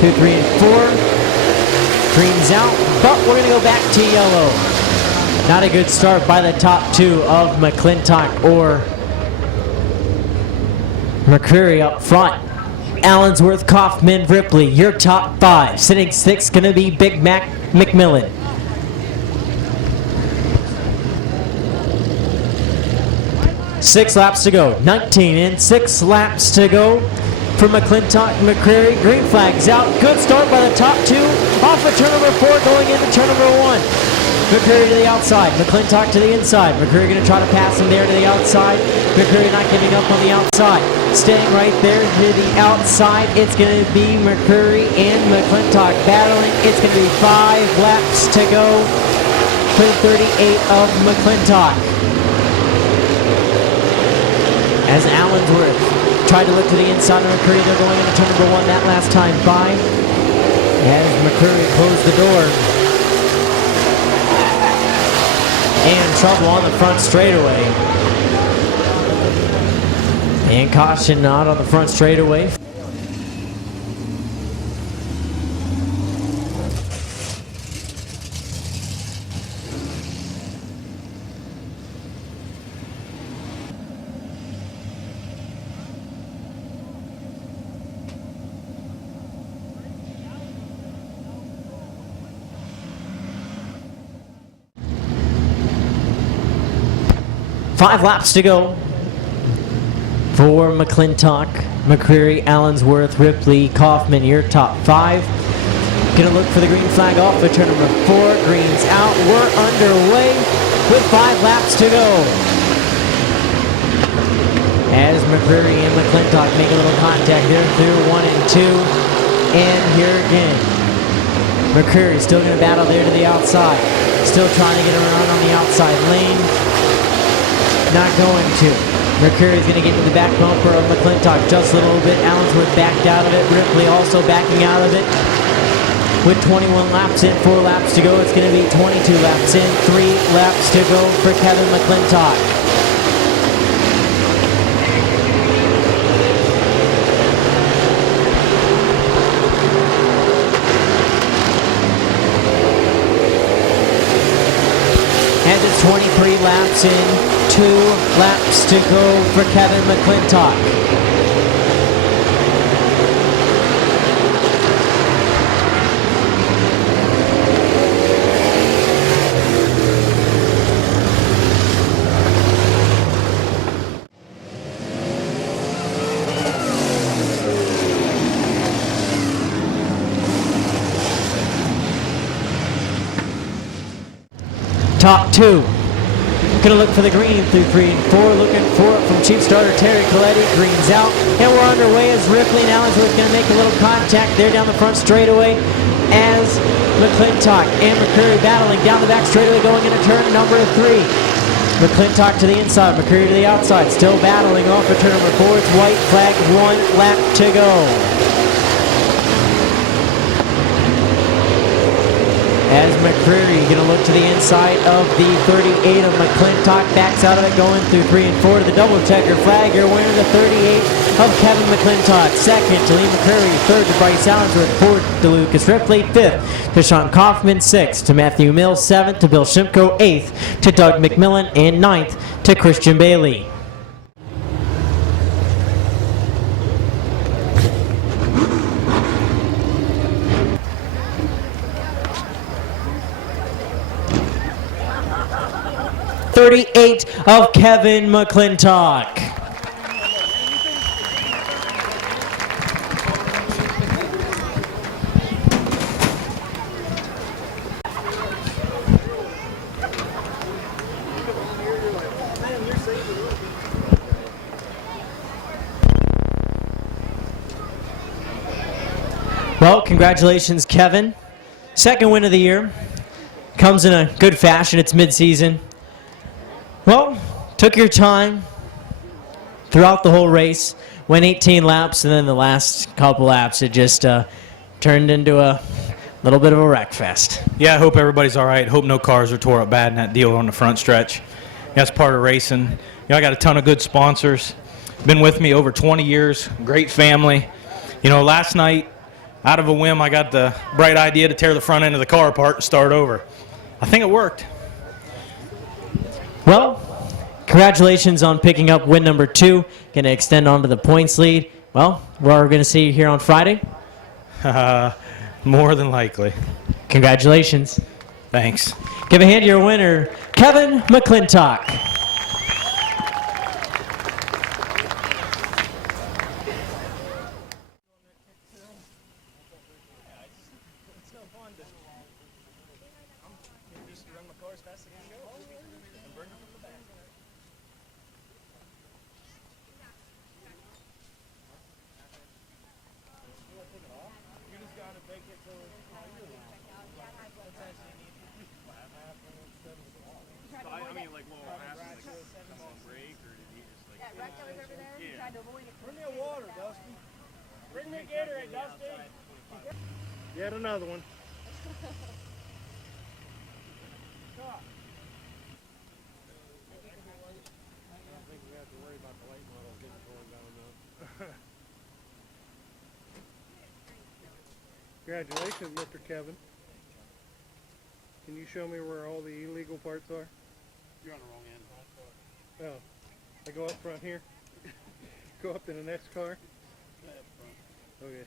Two, three, and four. Green's out, but we're going to go back to yellow. Not a good start by the top two of McClintock or McCreary up front. Allensworth, Kaufman, Ripley, your top five. Sitting sixth going to be Big Mac McMillan. Six laps to go. 19 and 6 laps to go for McClintock and McCreary. Green flag's out. Good start by the top two. Off of turn number 4 going into turn number 1. McCreary to the outside. McClintock to the inside. McCreary going to try to pass him there to the outside. McCreary not giving up on the outside. Staying right there to the outside. It's going to be McCreary and McClintock battling. It's going to be 5 laps to go for the 38 of McClintock. As Allensworth tried to look to the inside of McCreary, they're going into turn number 1 that last time by. As McCreary closed the door. And trouble on the front straightaway. And caution not on the front straightaway. Five laps to go for McClintock, McCreary, Allensworth, Ripley, Kaufman, your top 5. Gonna look for the green flag off of turn number 4. Green's out. We're underway with 5 laps to go. As McCreary and McClintock make a little contact there through 1 and 2. And here again. McCreary still gonna battle there to the outside. Still trying to get around on the outside lane. Not going to. McCreary's going to get to the back bumper of McClintock just a little bit. Allensworth backed out of it. Ripley also backing out of it. with 21 laps in, 4 laps to go. It's going to be 22 laps in, 3 laps to go for Kevin McClintock. And it's 23 laps in, 2 laps to go for Kevin McClintock. Top 2. Gonna look for the green through 3 and 4. Looking for it from chief starter Terry Coletti. Green's out. And we're underway as Ripley and Allensworth gonna make a little contact there down the front straightaway as McClintock and McCurry battling down the back straightaway going into turn number 3. McClintock to the inside, McCurry to the outside. Still battling off of turn number 4. It's white flag, 1 lap to go. As McCreary going to look to the inside of the 38 of McClintock, backs out of it, going through 3 and 4 to the double checker flag. Your winner, the 38 of Kevin McClintock. Second to Lee McCreary, third to Bryce Allensworth, fourth to Lucas Ripley, fifth to Sean Kaufman, sixth to Matthew Mills, seventh to Bill Shimko, eighth to Doug McMillan, and ninth to Christian Bailey. .38 of Kevin McClintock. Well, congratulations, Kevin. Second win of the year. Comes in a good fashion. It's mid-season. Well, took your time throughout the whole race, went 18 laps, and then the last couple laps, it just turned into a little bit of a wreck fest. Yeah, I hope everybody's all right. Hope no cars are tore up bad in that deal on the front stretch. That's part of racing. You know, I got a ton of good sponsors. Been with me over 20 years. Great family. You know, last night, out of a whim, I got the bright idea to tear the front end of the car apart and start over. I think it worked. Well, congratulations on picking up win number 2. Going to extend on to the points lead. Well, we're going to see you here on Friday. More than likely. Congratulations. Thanks. Give a hand to your winner, Kevin McClintock. Bring me a Gatorade, Dusty. Yet another one. Congratulations, Mr. Kevin. Can you show me where all the illegal parts are? You're on the wrong end. Oh, I go up front here. Go up to the next car. Okay.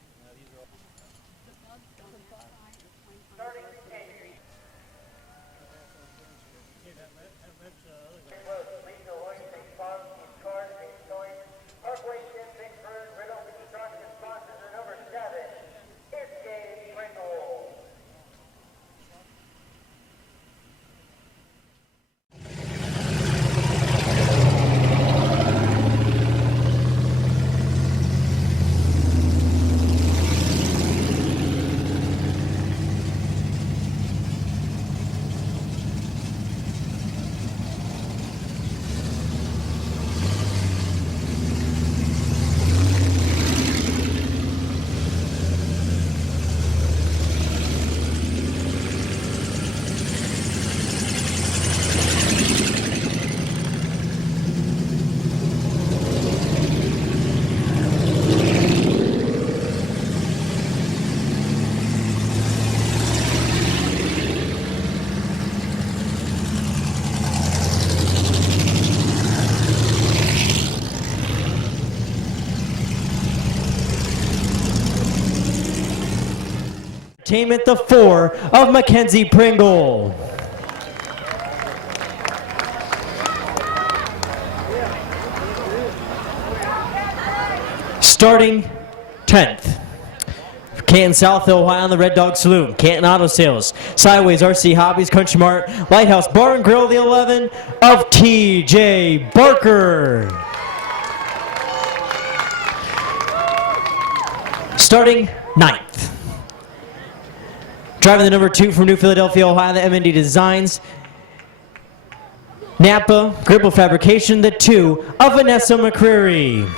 Entertainment, the 4 of Mackenzie Pringle. Starting 10th. Canton South, Ohio, on the Red Dog Saloon. Canton Auto Sales. Sideways, RC Hobbies, Country Mart, Lighthouse Bar and Grill, the 11 of TJ Barker. Starting 9th. Driving the number 2 from New Philadelphia, Ohio, the MND Designs. Napa Gribble Fabrication, the 2 of Vanessa McCreary.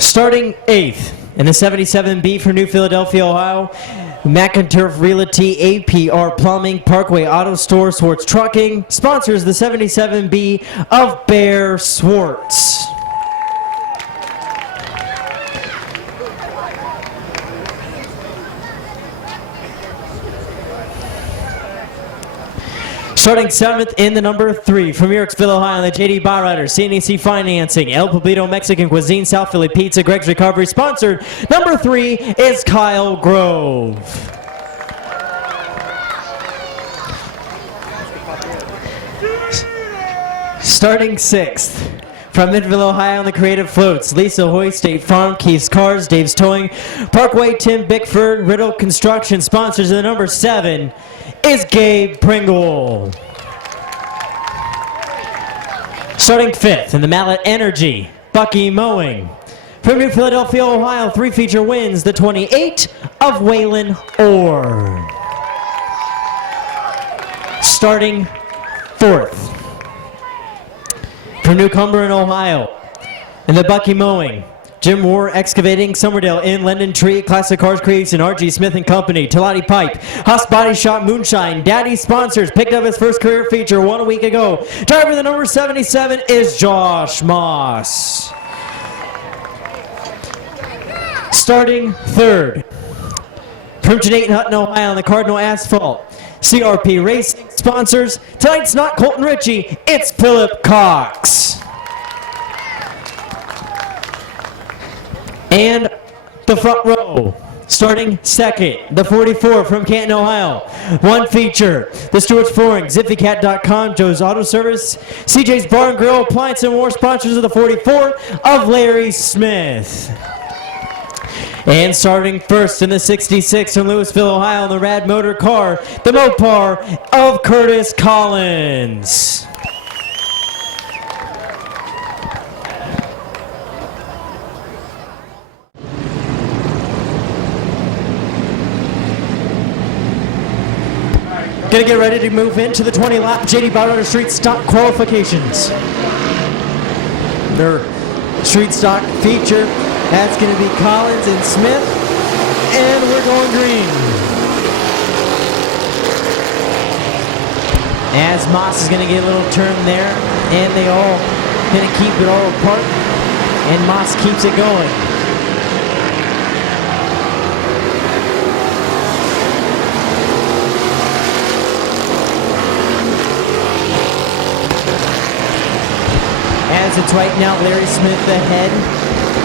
Starting 8th in the 77B for New Philadelphia, Ohio, McInturf Realty, APR Plumbing, Parkway Auto Store, Swartz Trucking, sponsors the 77B of Bear Swartz. Starting 7th in the number 3 from Yorksville, Ohio, the JD Byrider, CNEC Financing, El Poblito Mexican Cuisine, South Philly Pizza, Greg's Recovery, sponsored. Number 3 is Kyle Grove. Starting 6th. From Midvale, Ohio, on the Creative Floats, Lisa Hoy, State Farm, Keith's Cars, Dave's Towing, Parkway, Tim Bickford, Riddle Construction, sponsors of the number 7 is Gabe Pringle. Starting 5th in the Mallet Energy, Bucky Mowing. From New Philadelphia, Ohio, 3 feature wins, the 28 of Waylon Orr. Starting 4th. From New Cumberland, Ohio, in the Bucky Mowing, Jim Moore Excavating, Somerdale Inn, Lendon Tree, Classic Cars Creation, RG Smith and Company, Talati Pipe, Huss Body Shop, Moonshine, Daddy Sponsors, picked up his first career feature 1 week ago. Driver the number 77 is Josh Moss. Starting 3rd. From Janate and Hutton, Ohio, on the Cardinal Asphalt, CRP Racing, sponsors. Tonight's not Colton Ritchie, it's Philip Cox. And the front row, starting 2nd, the 44 from Canton, Ohio. 1 feature, the Stewart's Flooring, ZippyCat.com, Joe's Auto Service, CJ's Bar and Grill, Appliance and More, sponsors of the 44 of Larry Smith. And starting 1st in the 66 from Louisville, Ohio, on the Rad Motor Car, the Mopar of Curtis Collins. Gonna get ready to move into the 20-lap JD Byrider Street Stock qualifications. Their Street Stock feature. That's going to be Collins and Smith, and we're going green. As Moss is going to get a little turn there, and they all going to keep it all apart, and Moss keeps it going. As it's right now, Larry Smith ahead,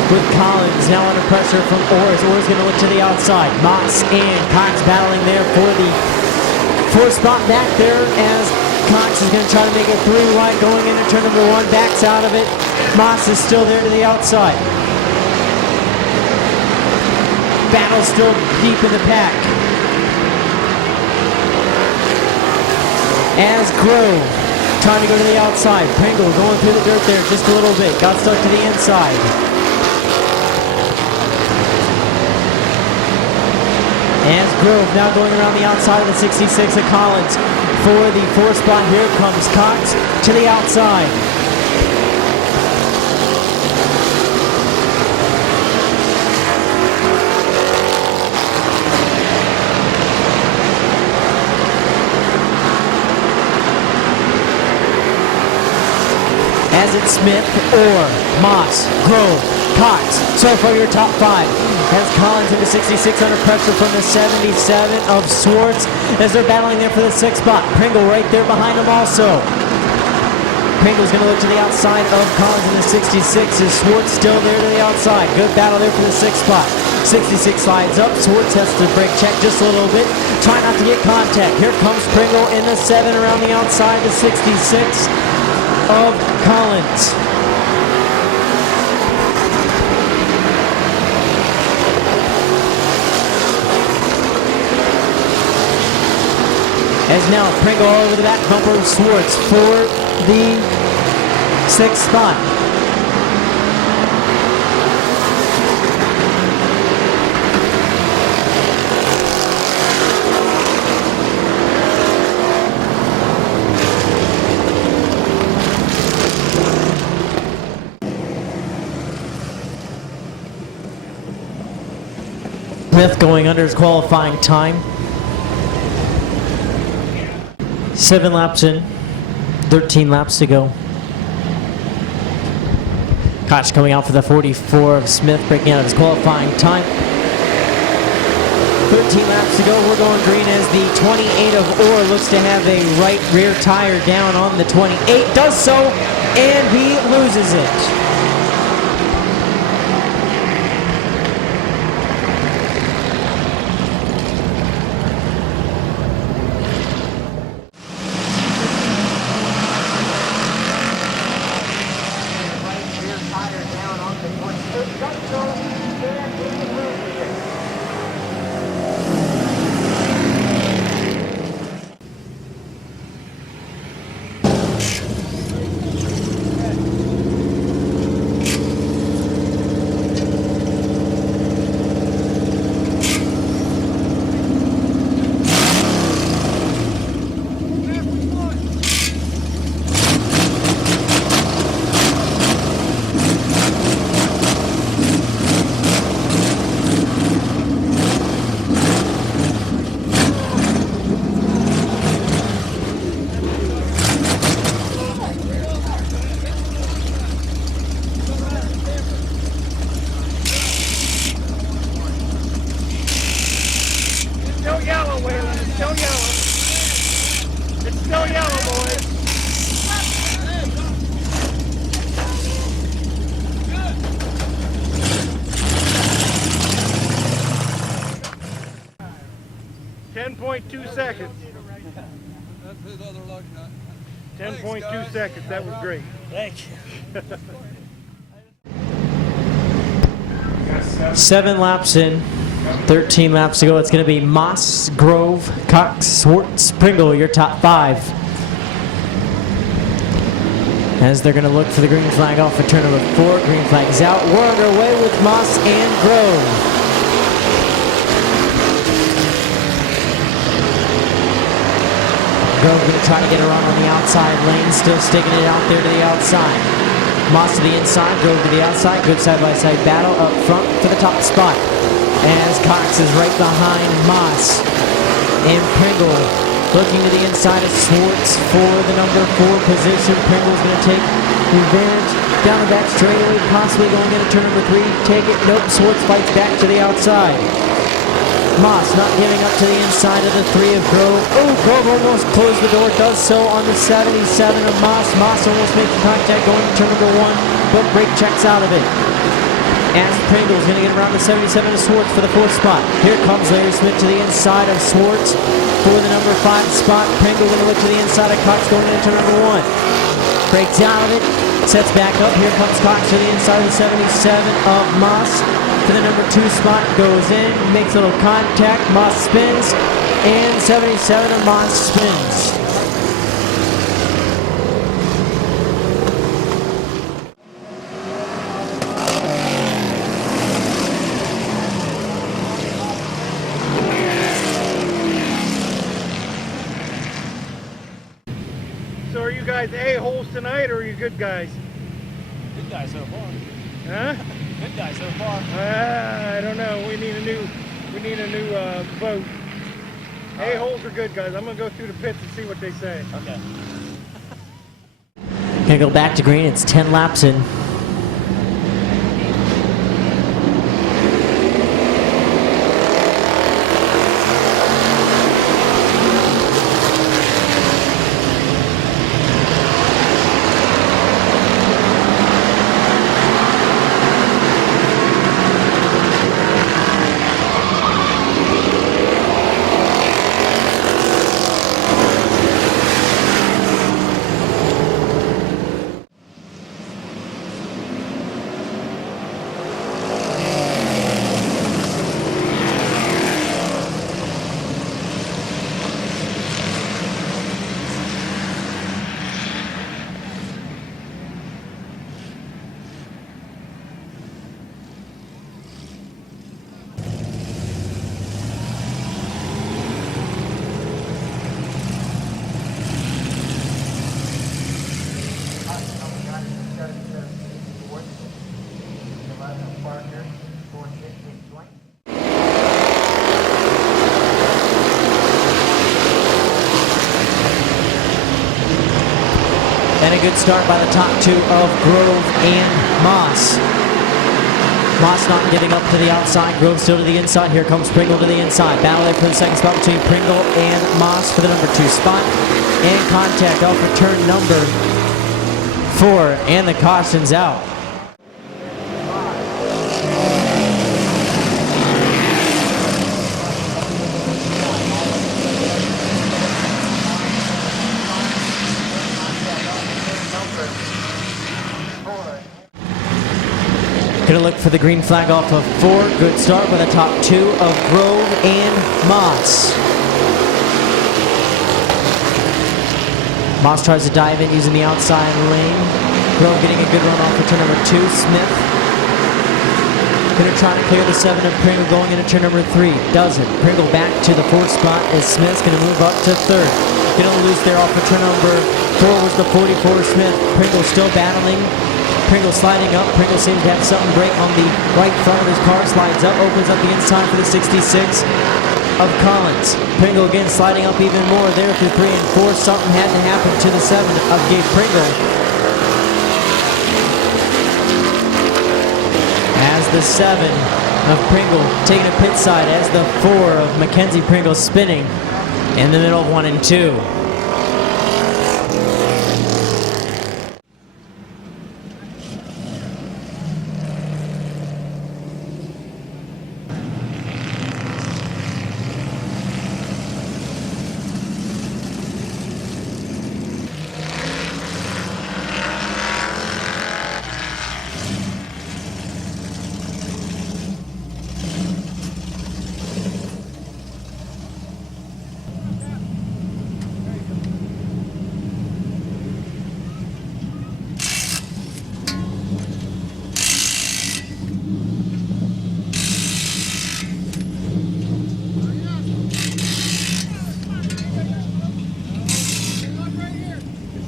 with Collins now under pressure from Orr. Orr's going to look to the outside. Moss and Cox battling there for the 4th spot back there as Cox is going to try to make it 3 wide going into turn number 1. Backs out of it. Moss is still there to the outside. Battle still deep in the pack. As Grove trying to go to the outside. Pringle going through the dirt there just a little bit. Got stuck to the inside. As Grove now going around the outside of the 66 of Collins for the 4th spot. Here comes Cox to the outside. As it's Smith, Orr, Moss, Grove, Cox. So far your top 5. As Collins into 66 under pressure from the 77 of Swartz as they're battling there for the 6th spot. Pringle right there behind him also. Pringle's going to look to the outside of Collins in the 66. Is Swartz still there to the outside? Good battle there for the 6th spot. 66 slides up. Swartz has to brake check just a little bit. Try not to get contact. Here comes Pringle in the 7 around the outside, the 66 of Collins. As now Pringle all over the back bumper of Swartz for the 6th spot. Smith going under his qualifying time. 7 laps in, 13 laps to go. Koch coming out for the 44 of Smith, breaking out his qualifying time. 13 laps to go. We're going green as the 28 of Orr looks to have a right rear tire down on the 28. Does so, and he loses it. It's still yellow, boys. .2 seconds. 10.2 seconds. That was great. Thank you. 7 laps in, 13 laps to go. It's going to be Moss, Grove, Cox, Swartz, Pringle, your top 5. As they're going to look for the green flag off of turn number 4. Green flag's out. We're underway with Moss and Grove. Grove going to try to get around on the outside lane, still sticking it out there to the outside. Moss to the inside, Grove to the outside. Good side-by-side battle up front for the top spot. As Cox is right behind Moss. And Pringle looking to the inside of Swartz for the number 4 position. Pringle's going to take advantage down the back straightaway, possibly going into turn number 3. Take it, nope, Swartz fights back to the outside. Moss not giving up to the inside of the 3 of Grove. Oh, Grove almost closed the door, does so on the 77 of Moss. Moss almost making contact going to turn number 1, but brake checks out of it. As Pringle's going to get around the 77 of Swartz for the 4th spot. Here comes Larry Smith to the inside of Swartz for the number 5 spot. Pringle going to look to the inside of Cox going into turn number 1. Breaks out of it, sets back up. Here comes Cox to the inside of the 77 of Moss. For the number 2 spot, goes in, makes a little contact, Moss spins, and 77 of Moss spins. So are you guys a-holes tonight, or are you good guys? Good guy so far. Huh? Good guy so far. I don't know. We need a new vote. A-holes are good guys. I'm gonna go through the pits and see what they say. Okay. Gonna go back to green. It's 10 laps in. good start by the top two of Grove and Moss. Moss not giving up to the outside. Grove still to the inside. Here comes Pringle to the inside. Battle there for the second spot between Pringle and Moss for the number 2 spot. And contact off of turn number 4. And the caution's out. Gonna look for the green flag off of 4. Good start by the top 2 of Grove and Moss. Moss tries to dive in using the outside lane. Grove getting a good run off of turn number 2. Smith gonna try to clear the 7 of Pringle going into turn number 3. Doesn't. Pringle back to the 4th spot as Smith's gonna move up to 3rd. Getting loose there off of turn number 4 was the 44 Smith. Pringle still battling. Pringle sliding up. Pringle seems to have something break on the right front of his car. Slides up, opens up the inside for the 66 of Collins. Pringle again sliding up even more there through 3 and 4. Something had to happen to the 7 of Gabe Pringle. As the 7 of Pringle taking a pit side as the 4 of Mackenzie Pringle spinning in the middle of 1 and 2.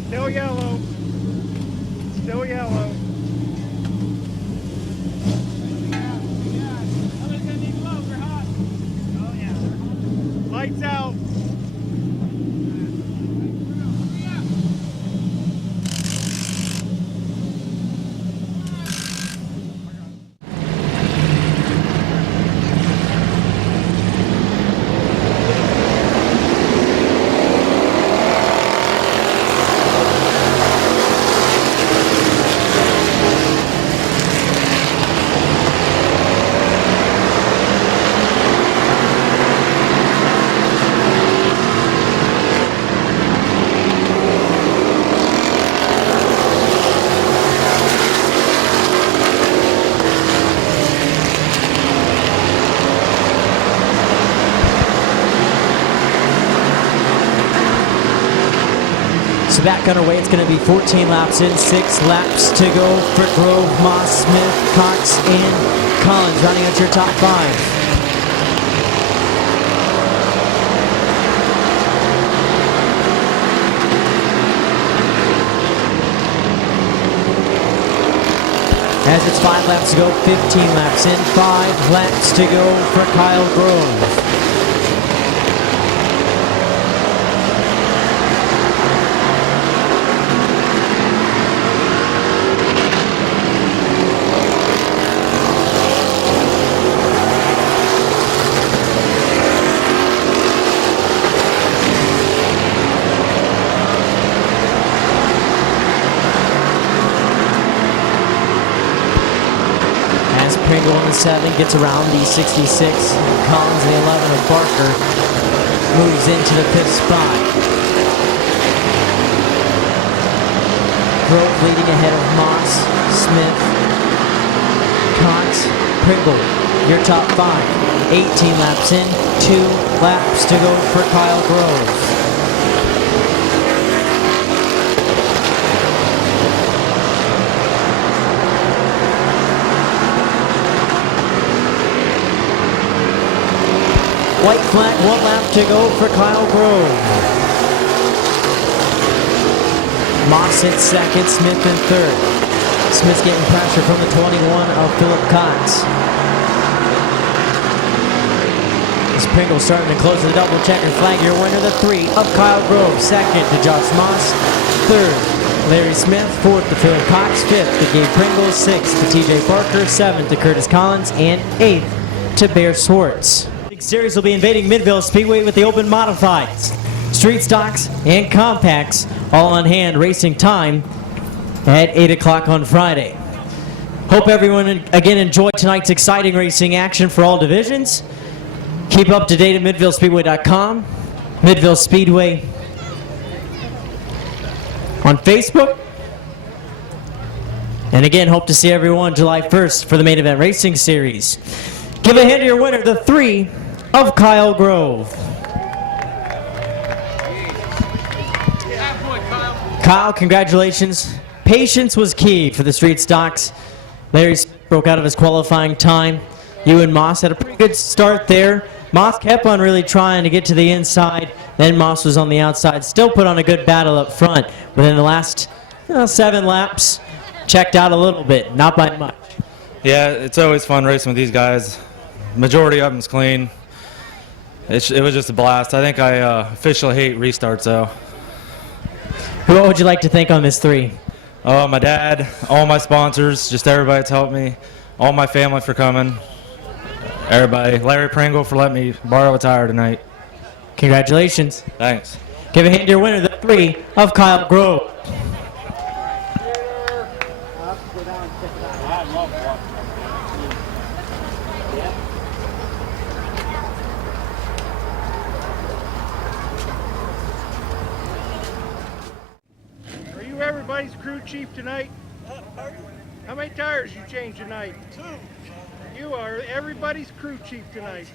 Still yellow. Still yellow. Lights out. So back underway, it's going to be 14 laps in, 6 laps to go for Grove, Moss, Smith, Cox, and Collins, rounding out your top 5. As it's 5 laps to go, 15 laps in, 5 laps to go for Kyle Grove. Pringle in the 7 gets around the 66. Collins, the 11 of Barker, moves into the 5th spot. Grove leading ahead of Moss, Smith, Cox, Pringle, your top 5. 18 laps in, 2 laps to go for Kyle Grove. White flag, 1 lap to go for Kyle Grove. Moss in 2nd, Smith in 3rd. Smith's getting pressure from the 21 of Philip Cox. As Pringle starting to close the double checker flag, your winner, the 3 of Kyle Grove. 2nd to Josh Moss. 3rd Larry Smith. 4th to Phil Cox. 5th to Gabe Pringle. 6th to TJ Parker. 7th to Curtis Collins. And 8th to Bear Swartz. Big Series will be invading Midvale Speedway with the open modifieds, street stocks, and compacts all on hand. Racing time at 8 o'clock on Friday. Hope everyone again enjoyed tonight's exciting racing action for all divisions. Keep up to date at midvalespeedway.com, Midvale Speedway on Facebook. And again, hope to see everyone July 1st for the main event racing series. Give a hand to your winner, the 3 of Kyle Grove. Kyle, congratulations. Patience was key for the street stocks. Larry broke out of his qualifying time. You and Moss had a pretty good start there. Moss kept on really trying to get to the inside. Then Moss was on the outside. Still put on a good battle up front. Within the last 7 laps, checked out a little bit, not by much. Yeah, it's always fun racing with these guys. Majority of them's clean. It was just a blast. I think I officially hate restarts, though. What would you like to thank on this 3? Oh, my dad, all my sponsors, just everybody that's helped me, all my family for coming, everybody. Larry Pringle for letting me borrow a tire tonight. Congratulations. Thanks. Give a hand to your winner, the 3 of Kyle Grove. Are you everybody's crew chief tonight? How many tires you changed tonight? 2. You are everybody's crew chief tonight.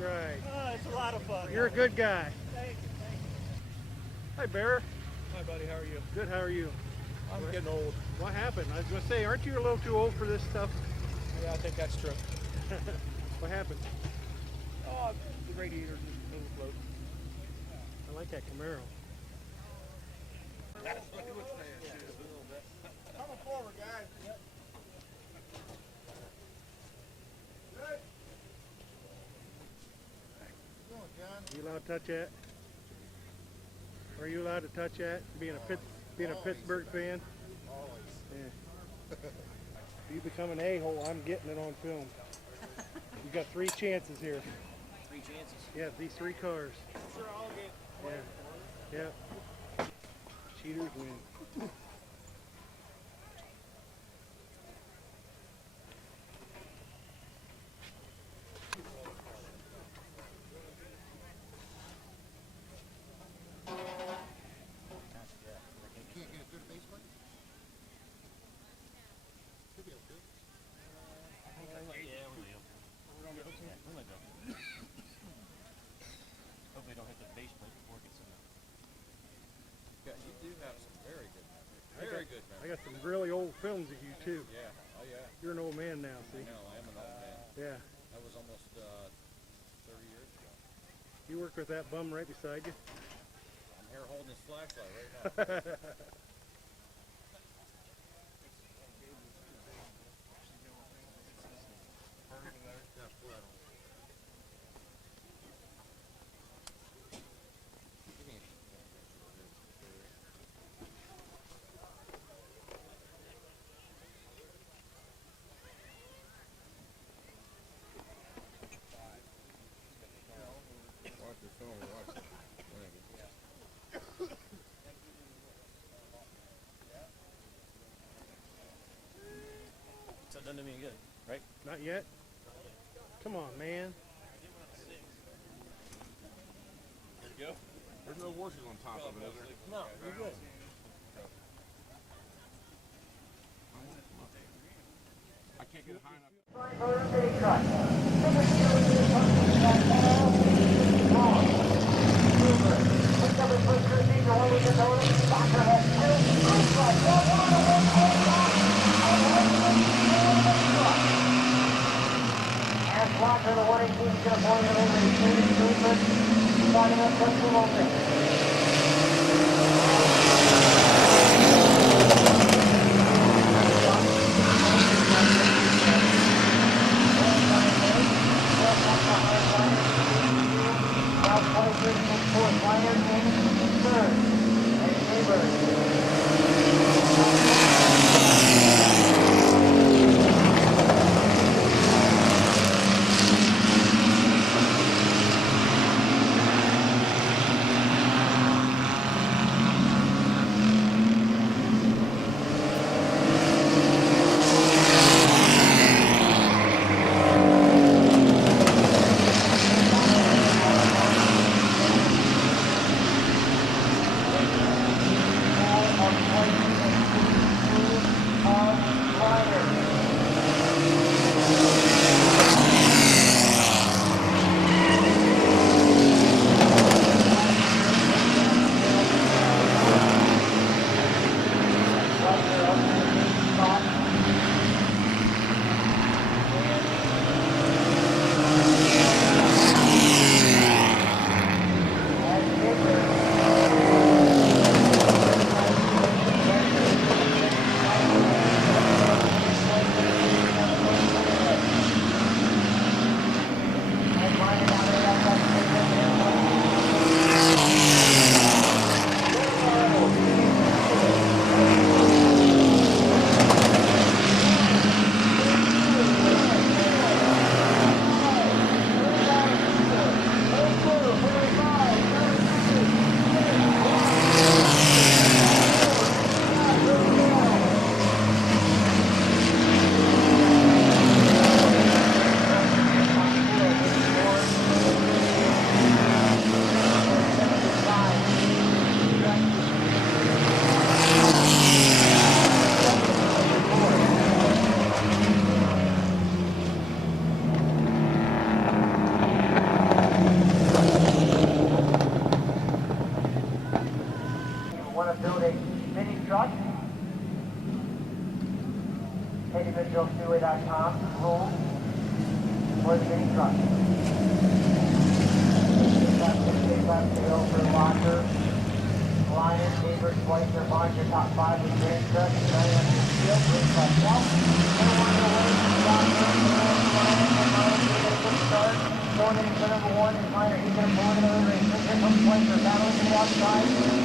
Right. It's a lot of fun. You're a good guy. Thank you. Hi, Bear. Hi, buddy. How are you? Good, how are you? I'm getting old. What happened? I was going to say, aren't you a little too old for this stuff? Yeah, I think that's true. What happened? Oh, the radiator just overflowed. I like that Camaro. Coming forward, guys. Yep. You allowed to touch that? Are you allowed to touch that? Being a Pittsburgh fan? Always. Yeah. If you become an a-hole, I'm getting it on film. You got 3 chances here. 3 chances. Yeah, these 3 cars. Sure, I'll get. Yeah. Yeah. Cheaters win. Hopefully don't hit the base plate before it gets in there. Yeah, you do have some very good memory. Very good I memory. got some really old films of you too. Yeah. Oh, yeah. You're an old man now, see? No, I am an old man. Yeah. That was almost 30 years ago. You work with that bum right beside you? I'm here holding his flashlight right now. So it doesn't do me any good, right? Not yet? Come on, man. There you go. There's no washers on top of it, is there? No, you're good. I can't get high enough. Third. take midvale.com, rules for the mini truck. Take left to go for locker. Lion, Neighbor, Schweitzer, Barnes, your top 5 with Grand Truck. Nine on your field, bring left out. Then one away, down there, and Lion, you're going to put start. Going in for number 1 is Minor. He's going to pull into the race. Here comes Schweitzer, battling to the outside.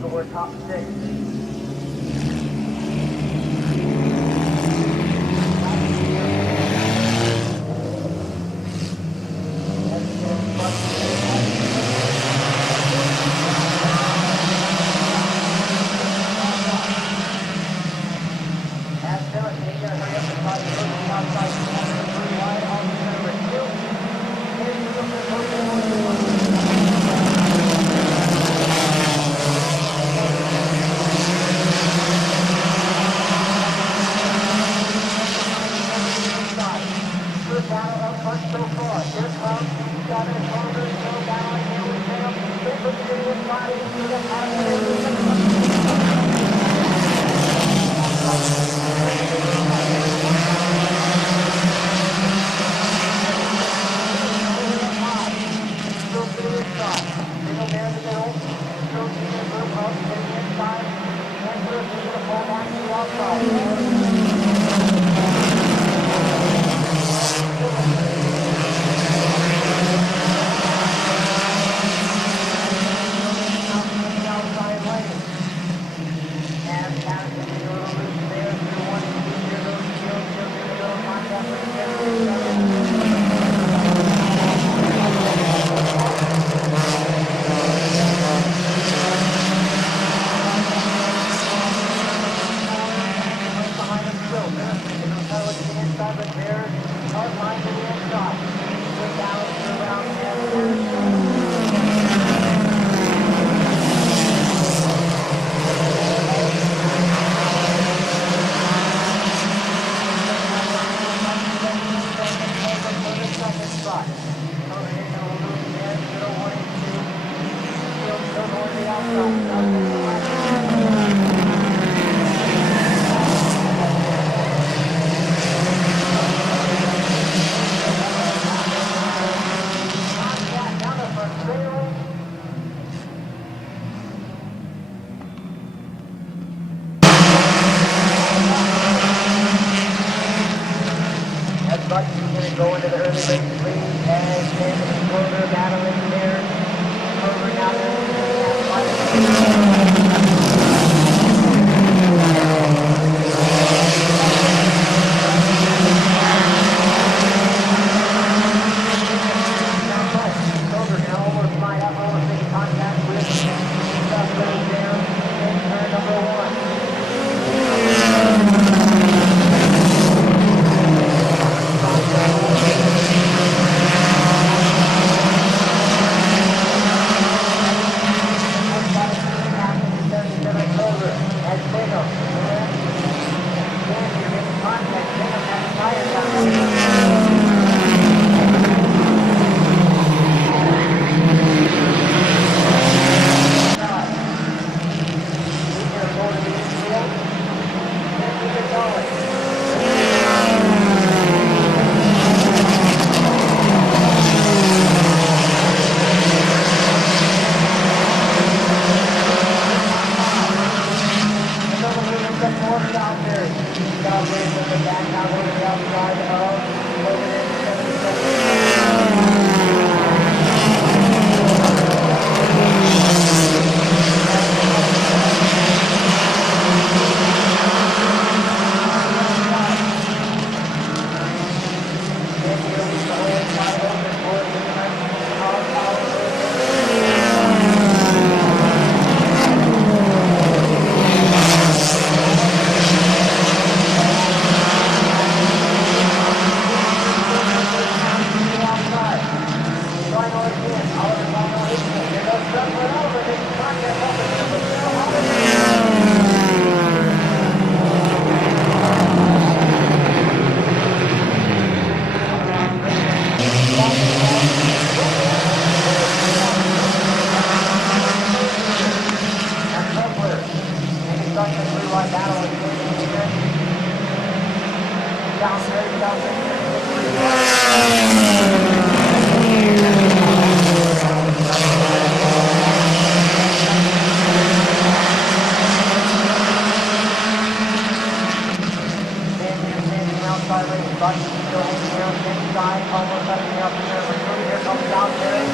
So we're top 6. Go into the early race lead and Sam and Clover battling there. Clover now Clover now almost lined up, almost making contact with There. Outside race, but still holding here on the inside, almost letting up here. Here comes down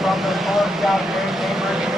from the fourth out there, Chambers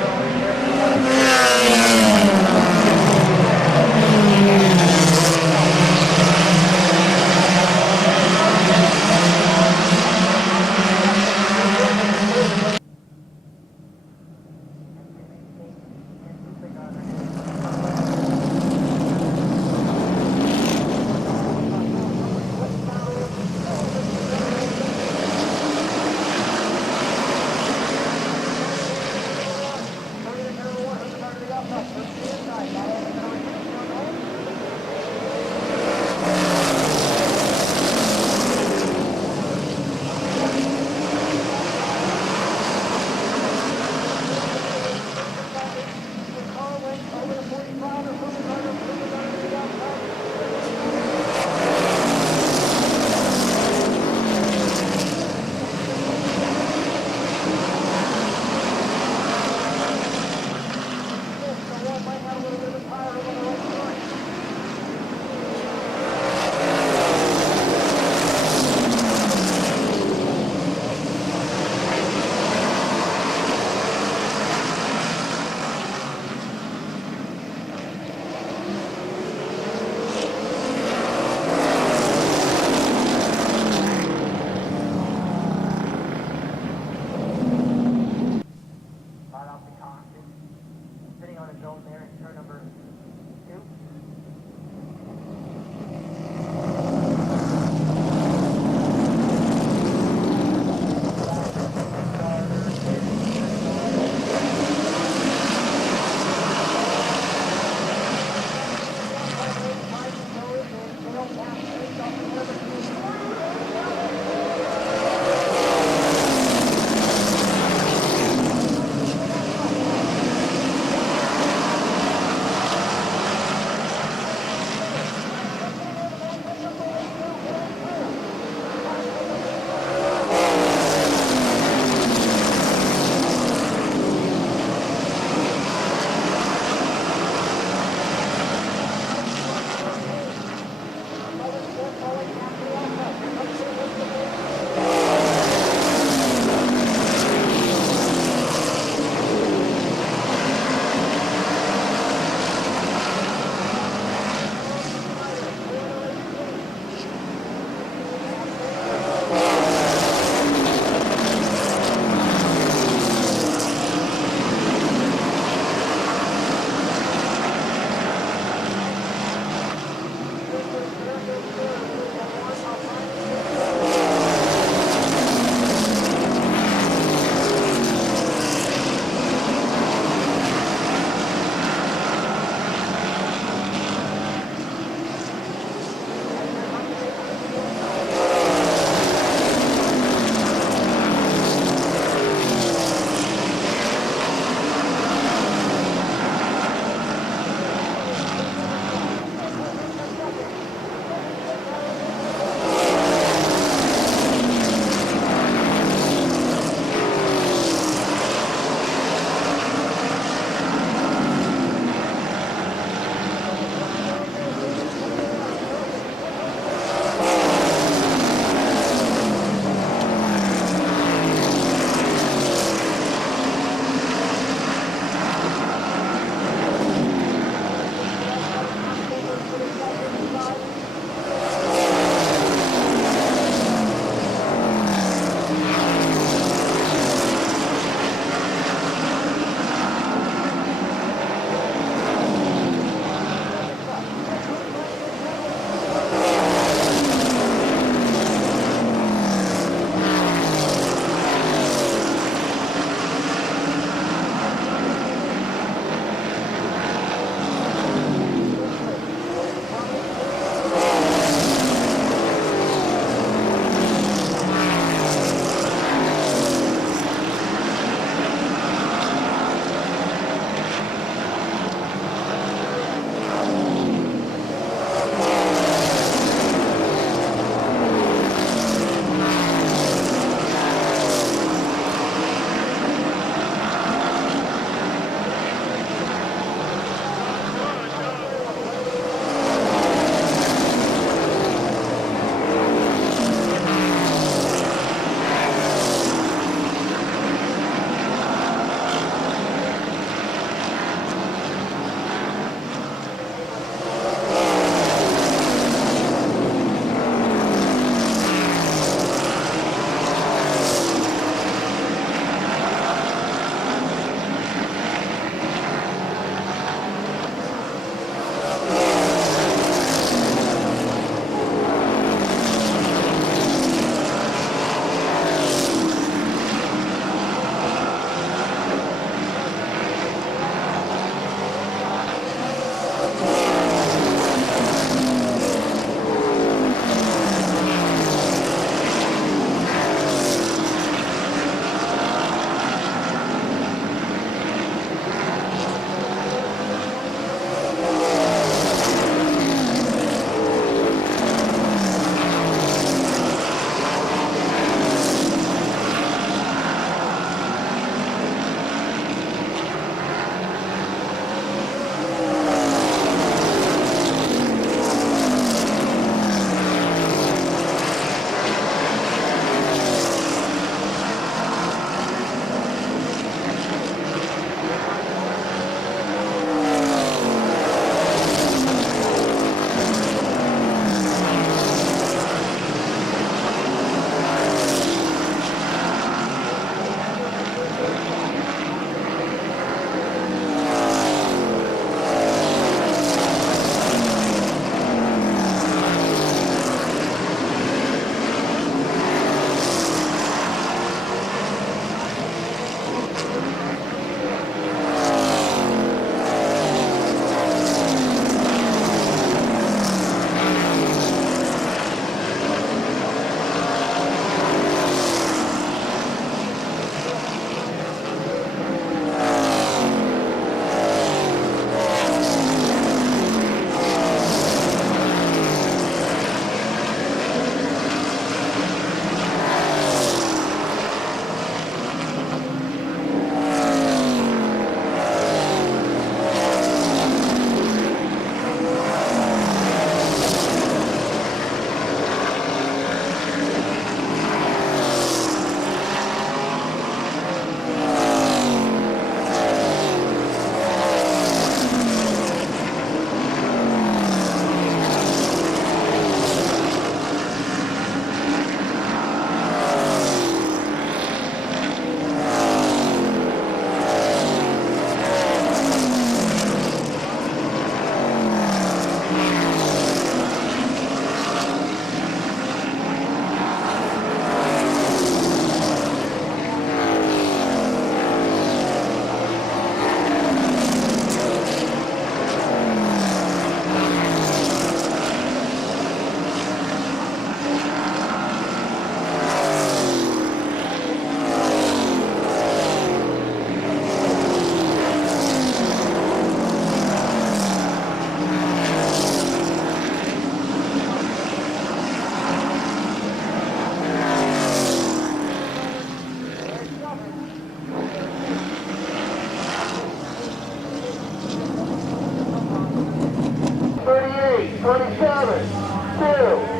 27, 2,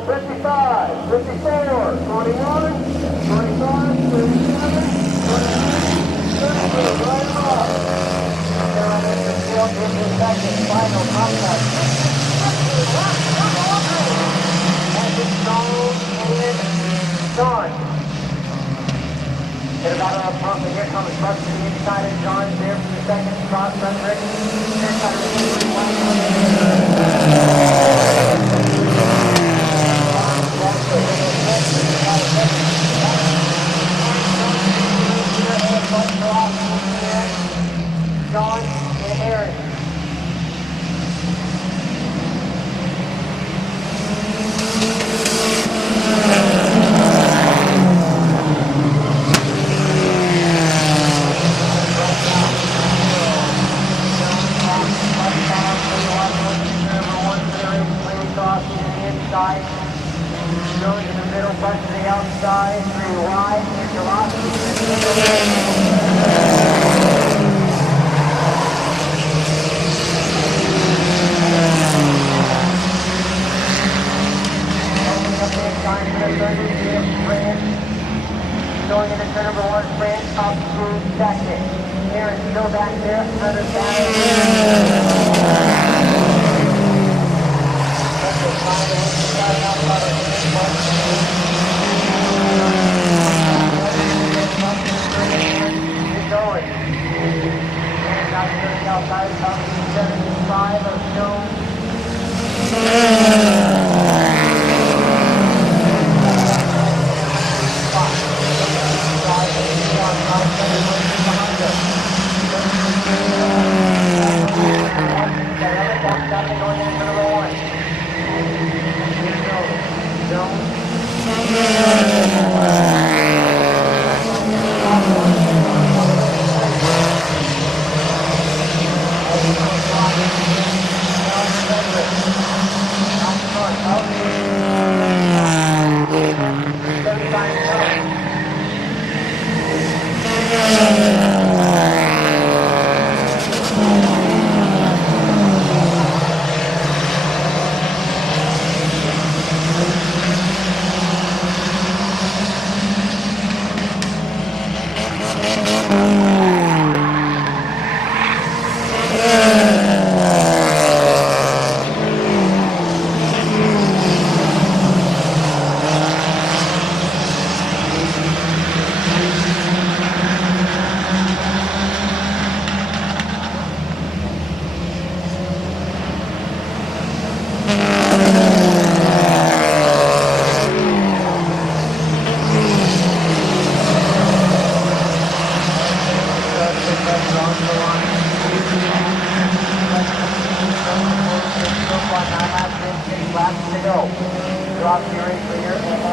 55, 54, 21, 25, 37, 32, right off. Second, final contact. John. Get about a pump, and here comes Buck to the inside of John there for the second cross run. Rick. John and Aaron. Inside, going to the middle, butt to the outside, 3 wide, interlocking, going into turn number 1, sprint, top through second. Aaron, still back there, under going. And now to the outside, top 75 of Stone. Going into number 1. Drop your clear and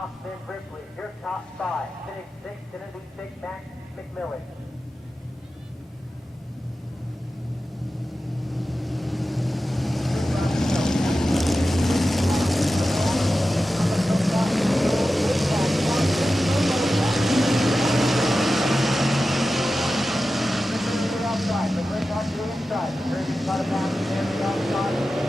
Austin Ripley, your top 5. Finish 6, gonna be 6 Max McMillan. Outside, but we're not doing inside. We're inside of bounds, and outside.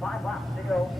Five laps to go.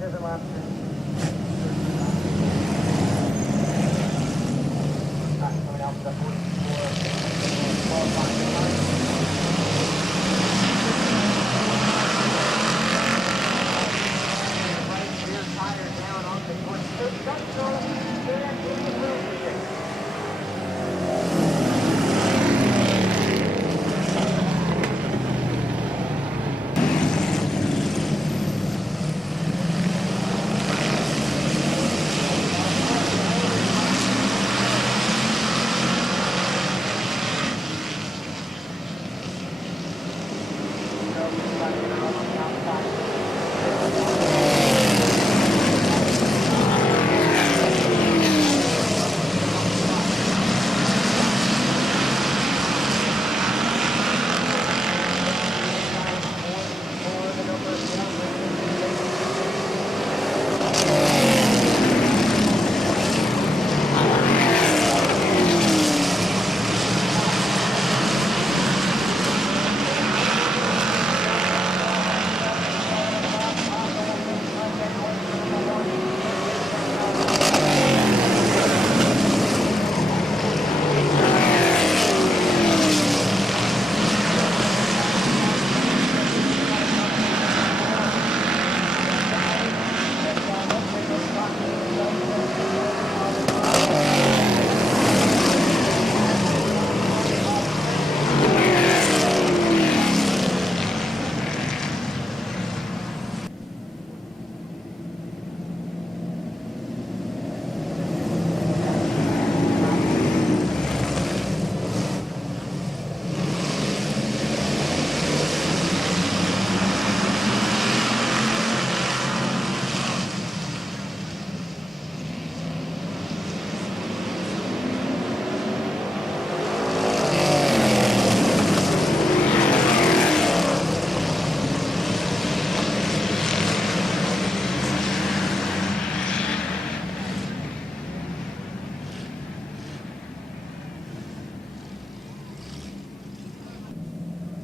7 laps. Coming out to the 44, 12 right rear tire down on the front. And in the room position.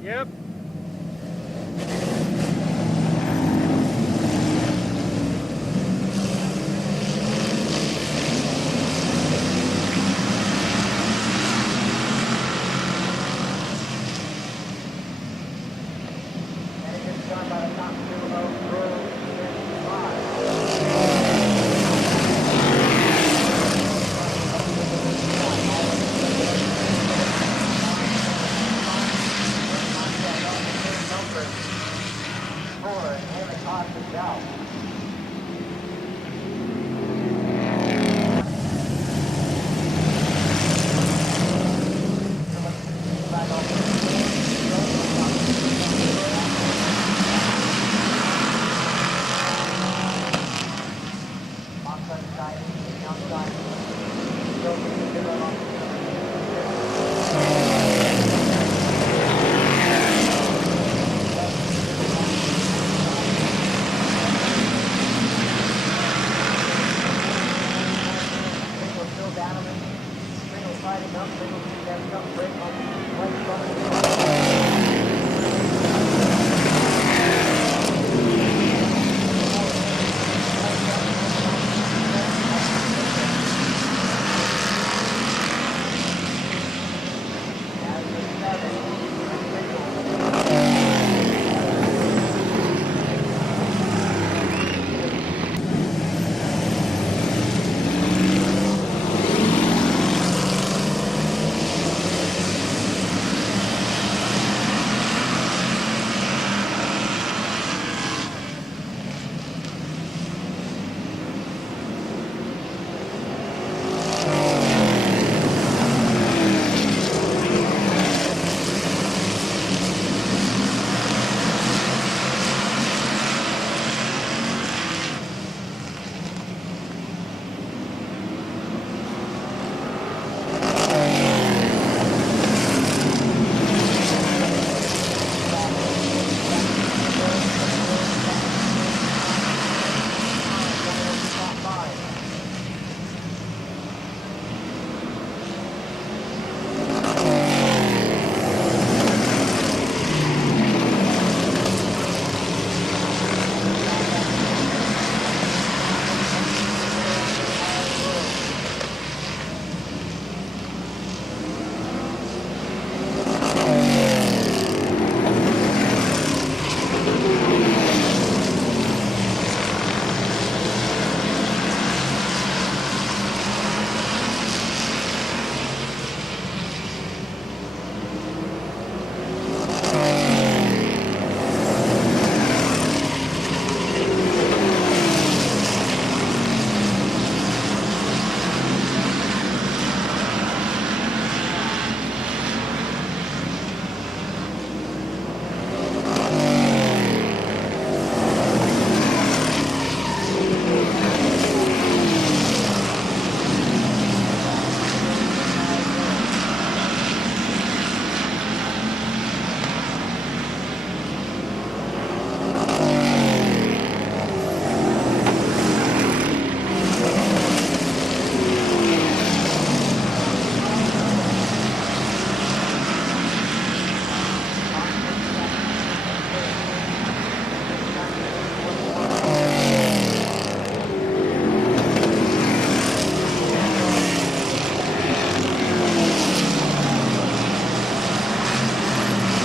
Yep.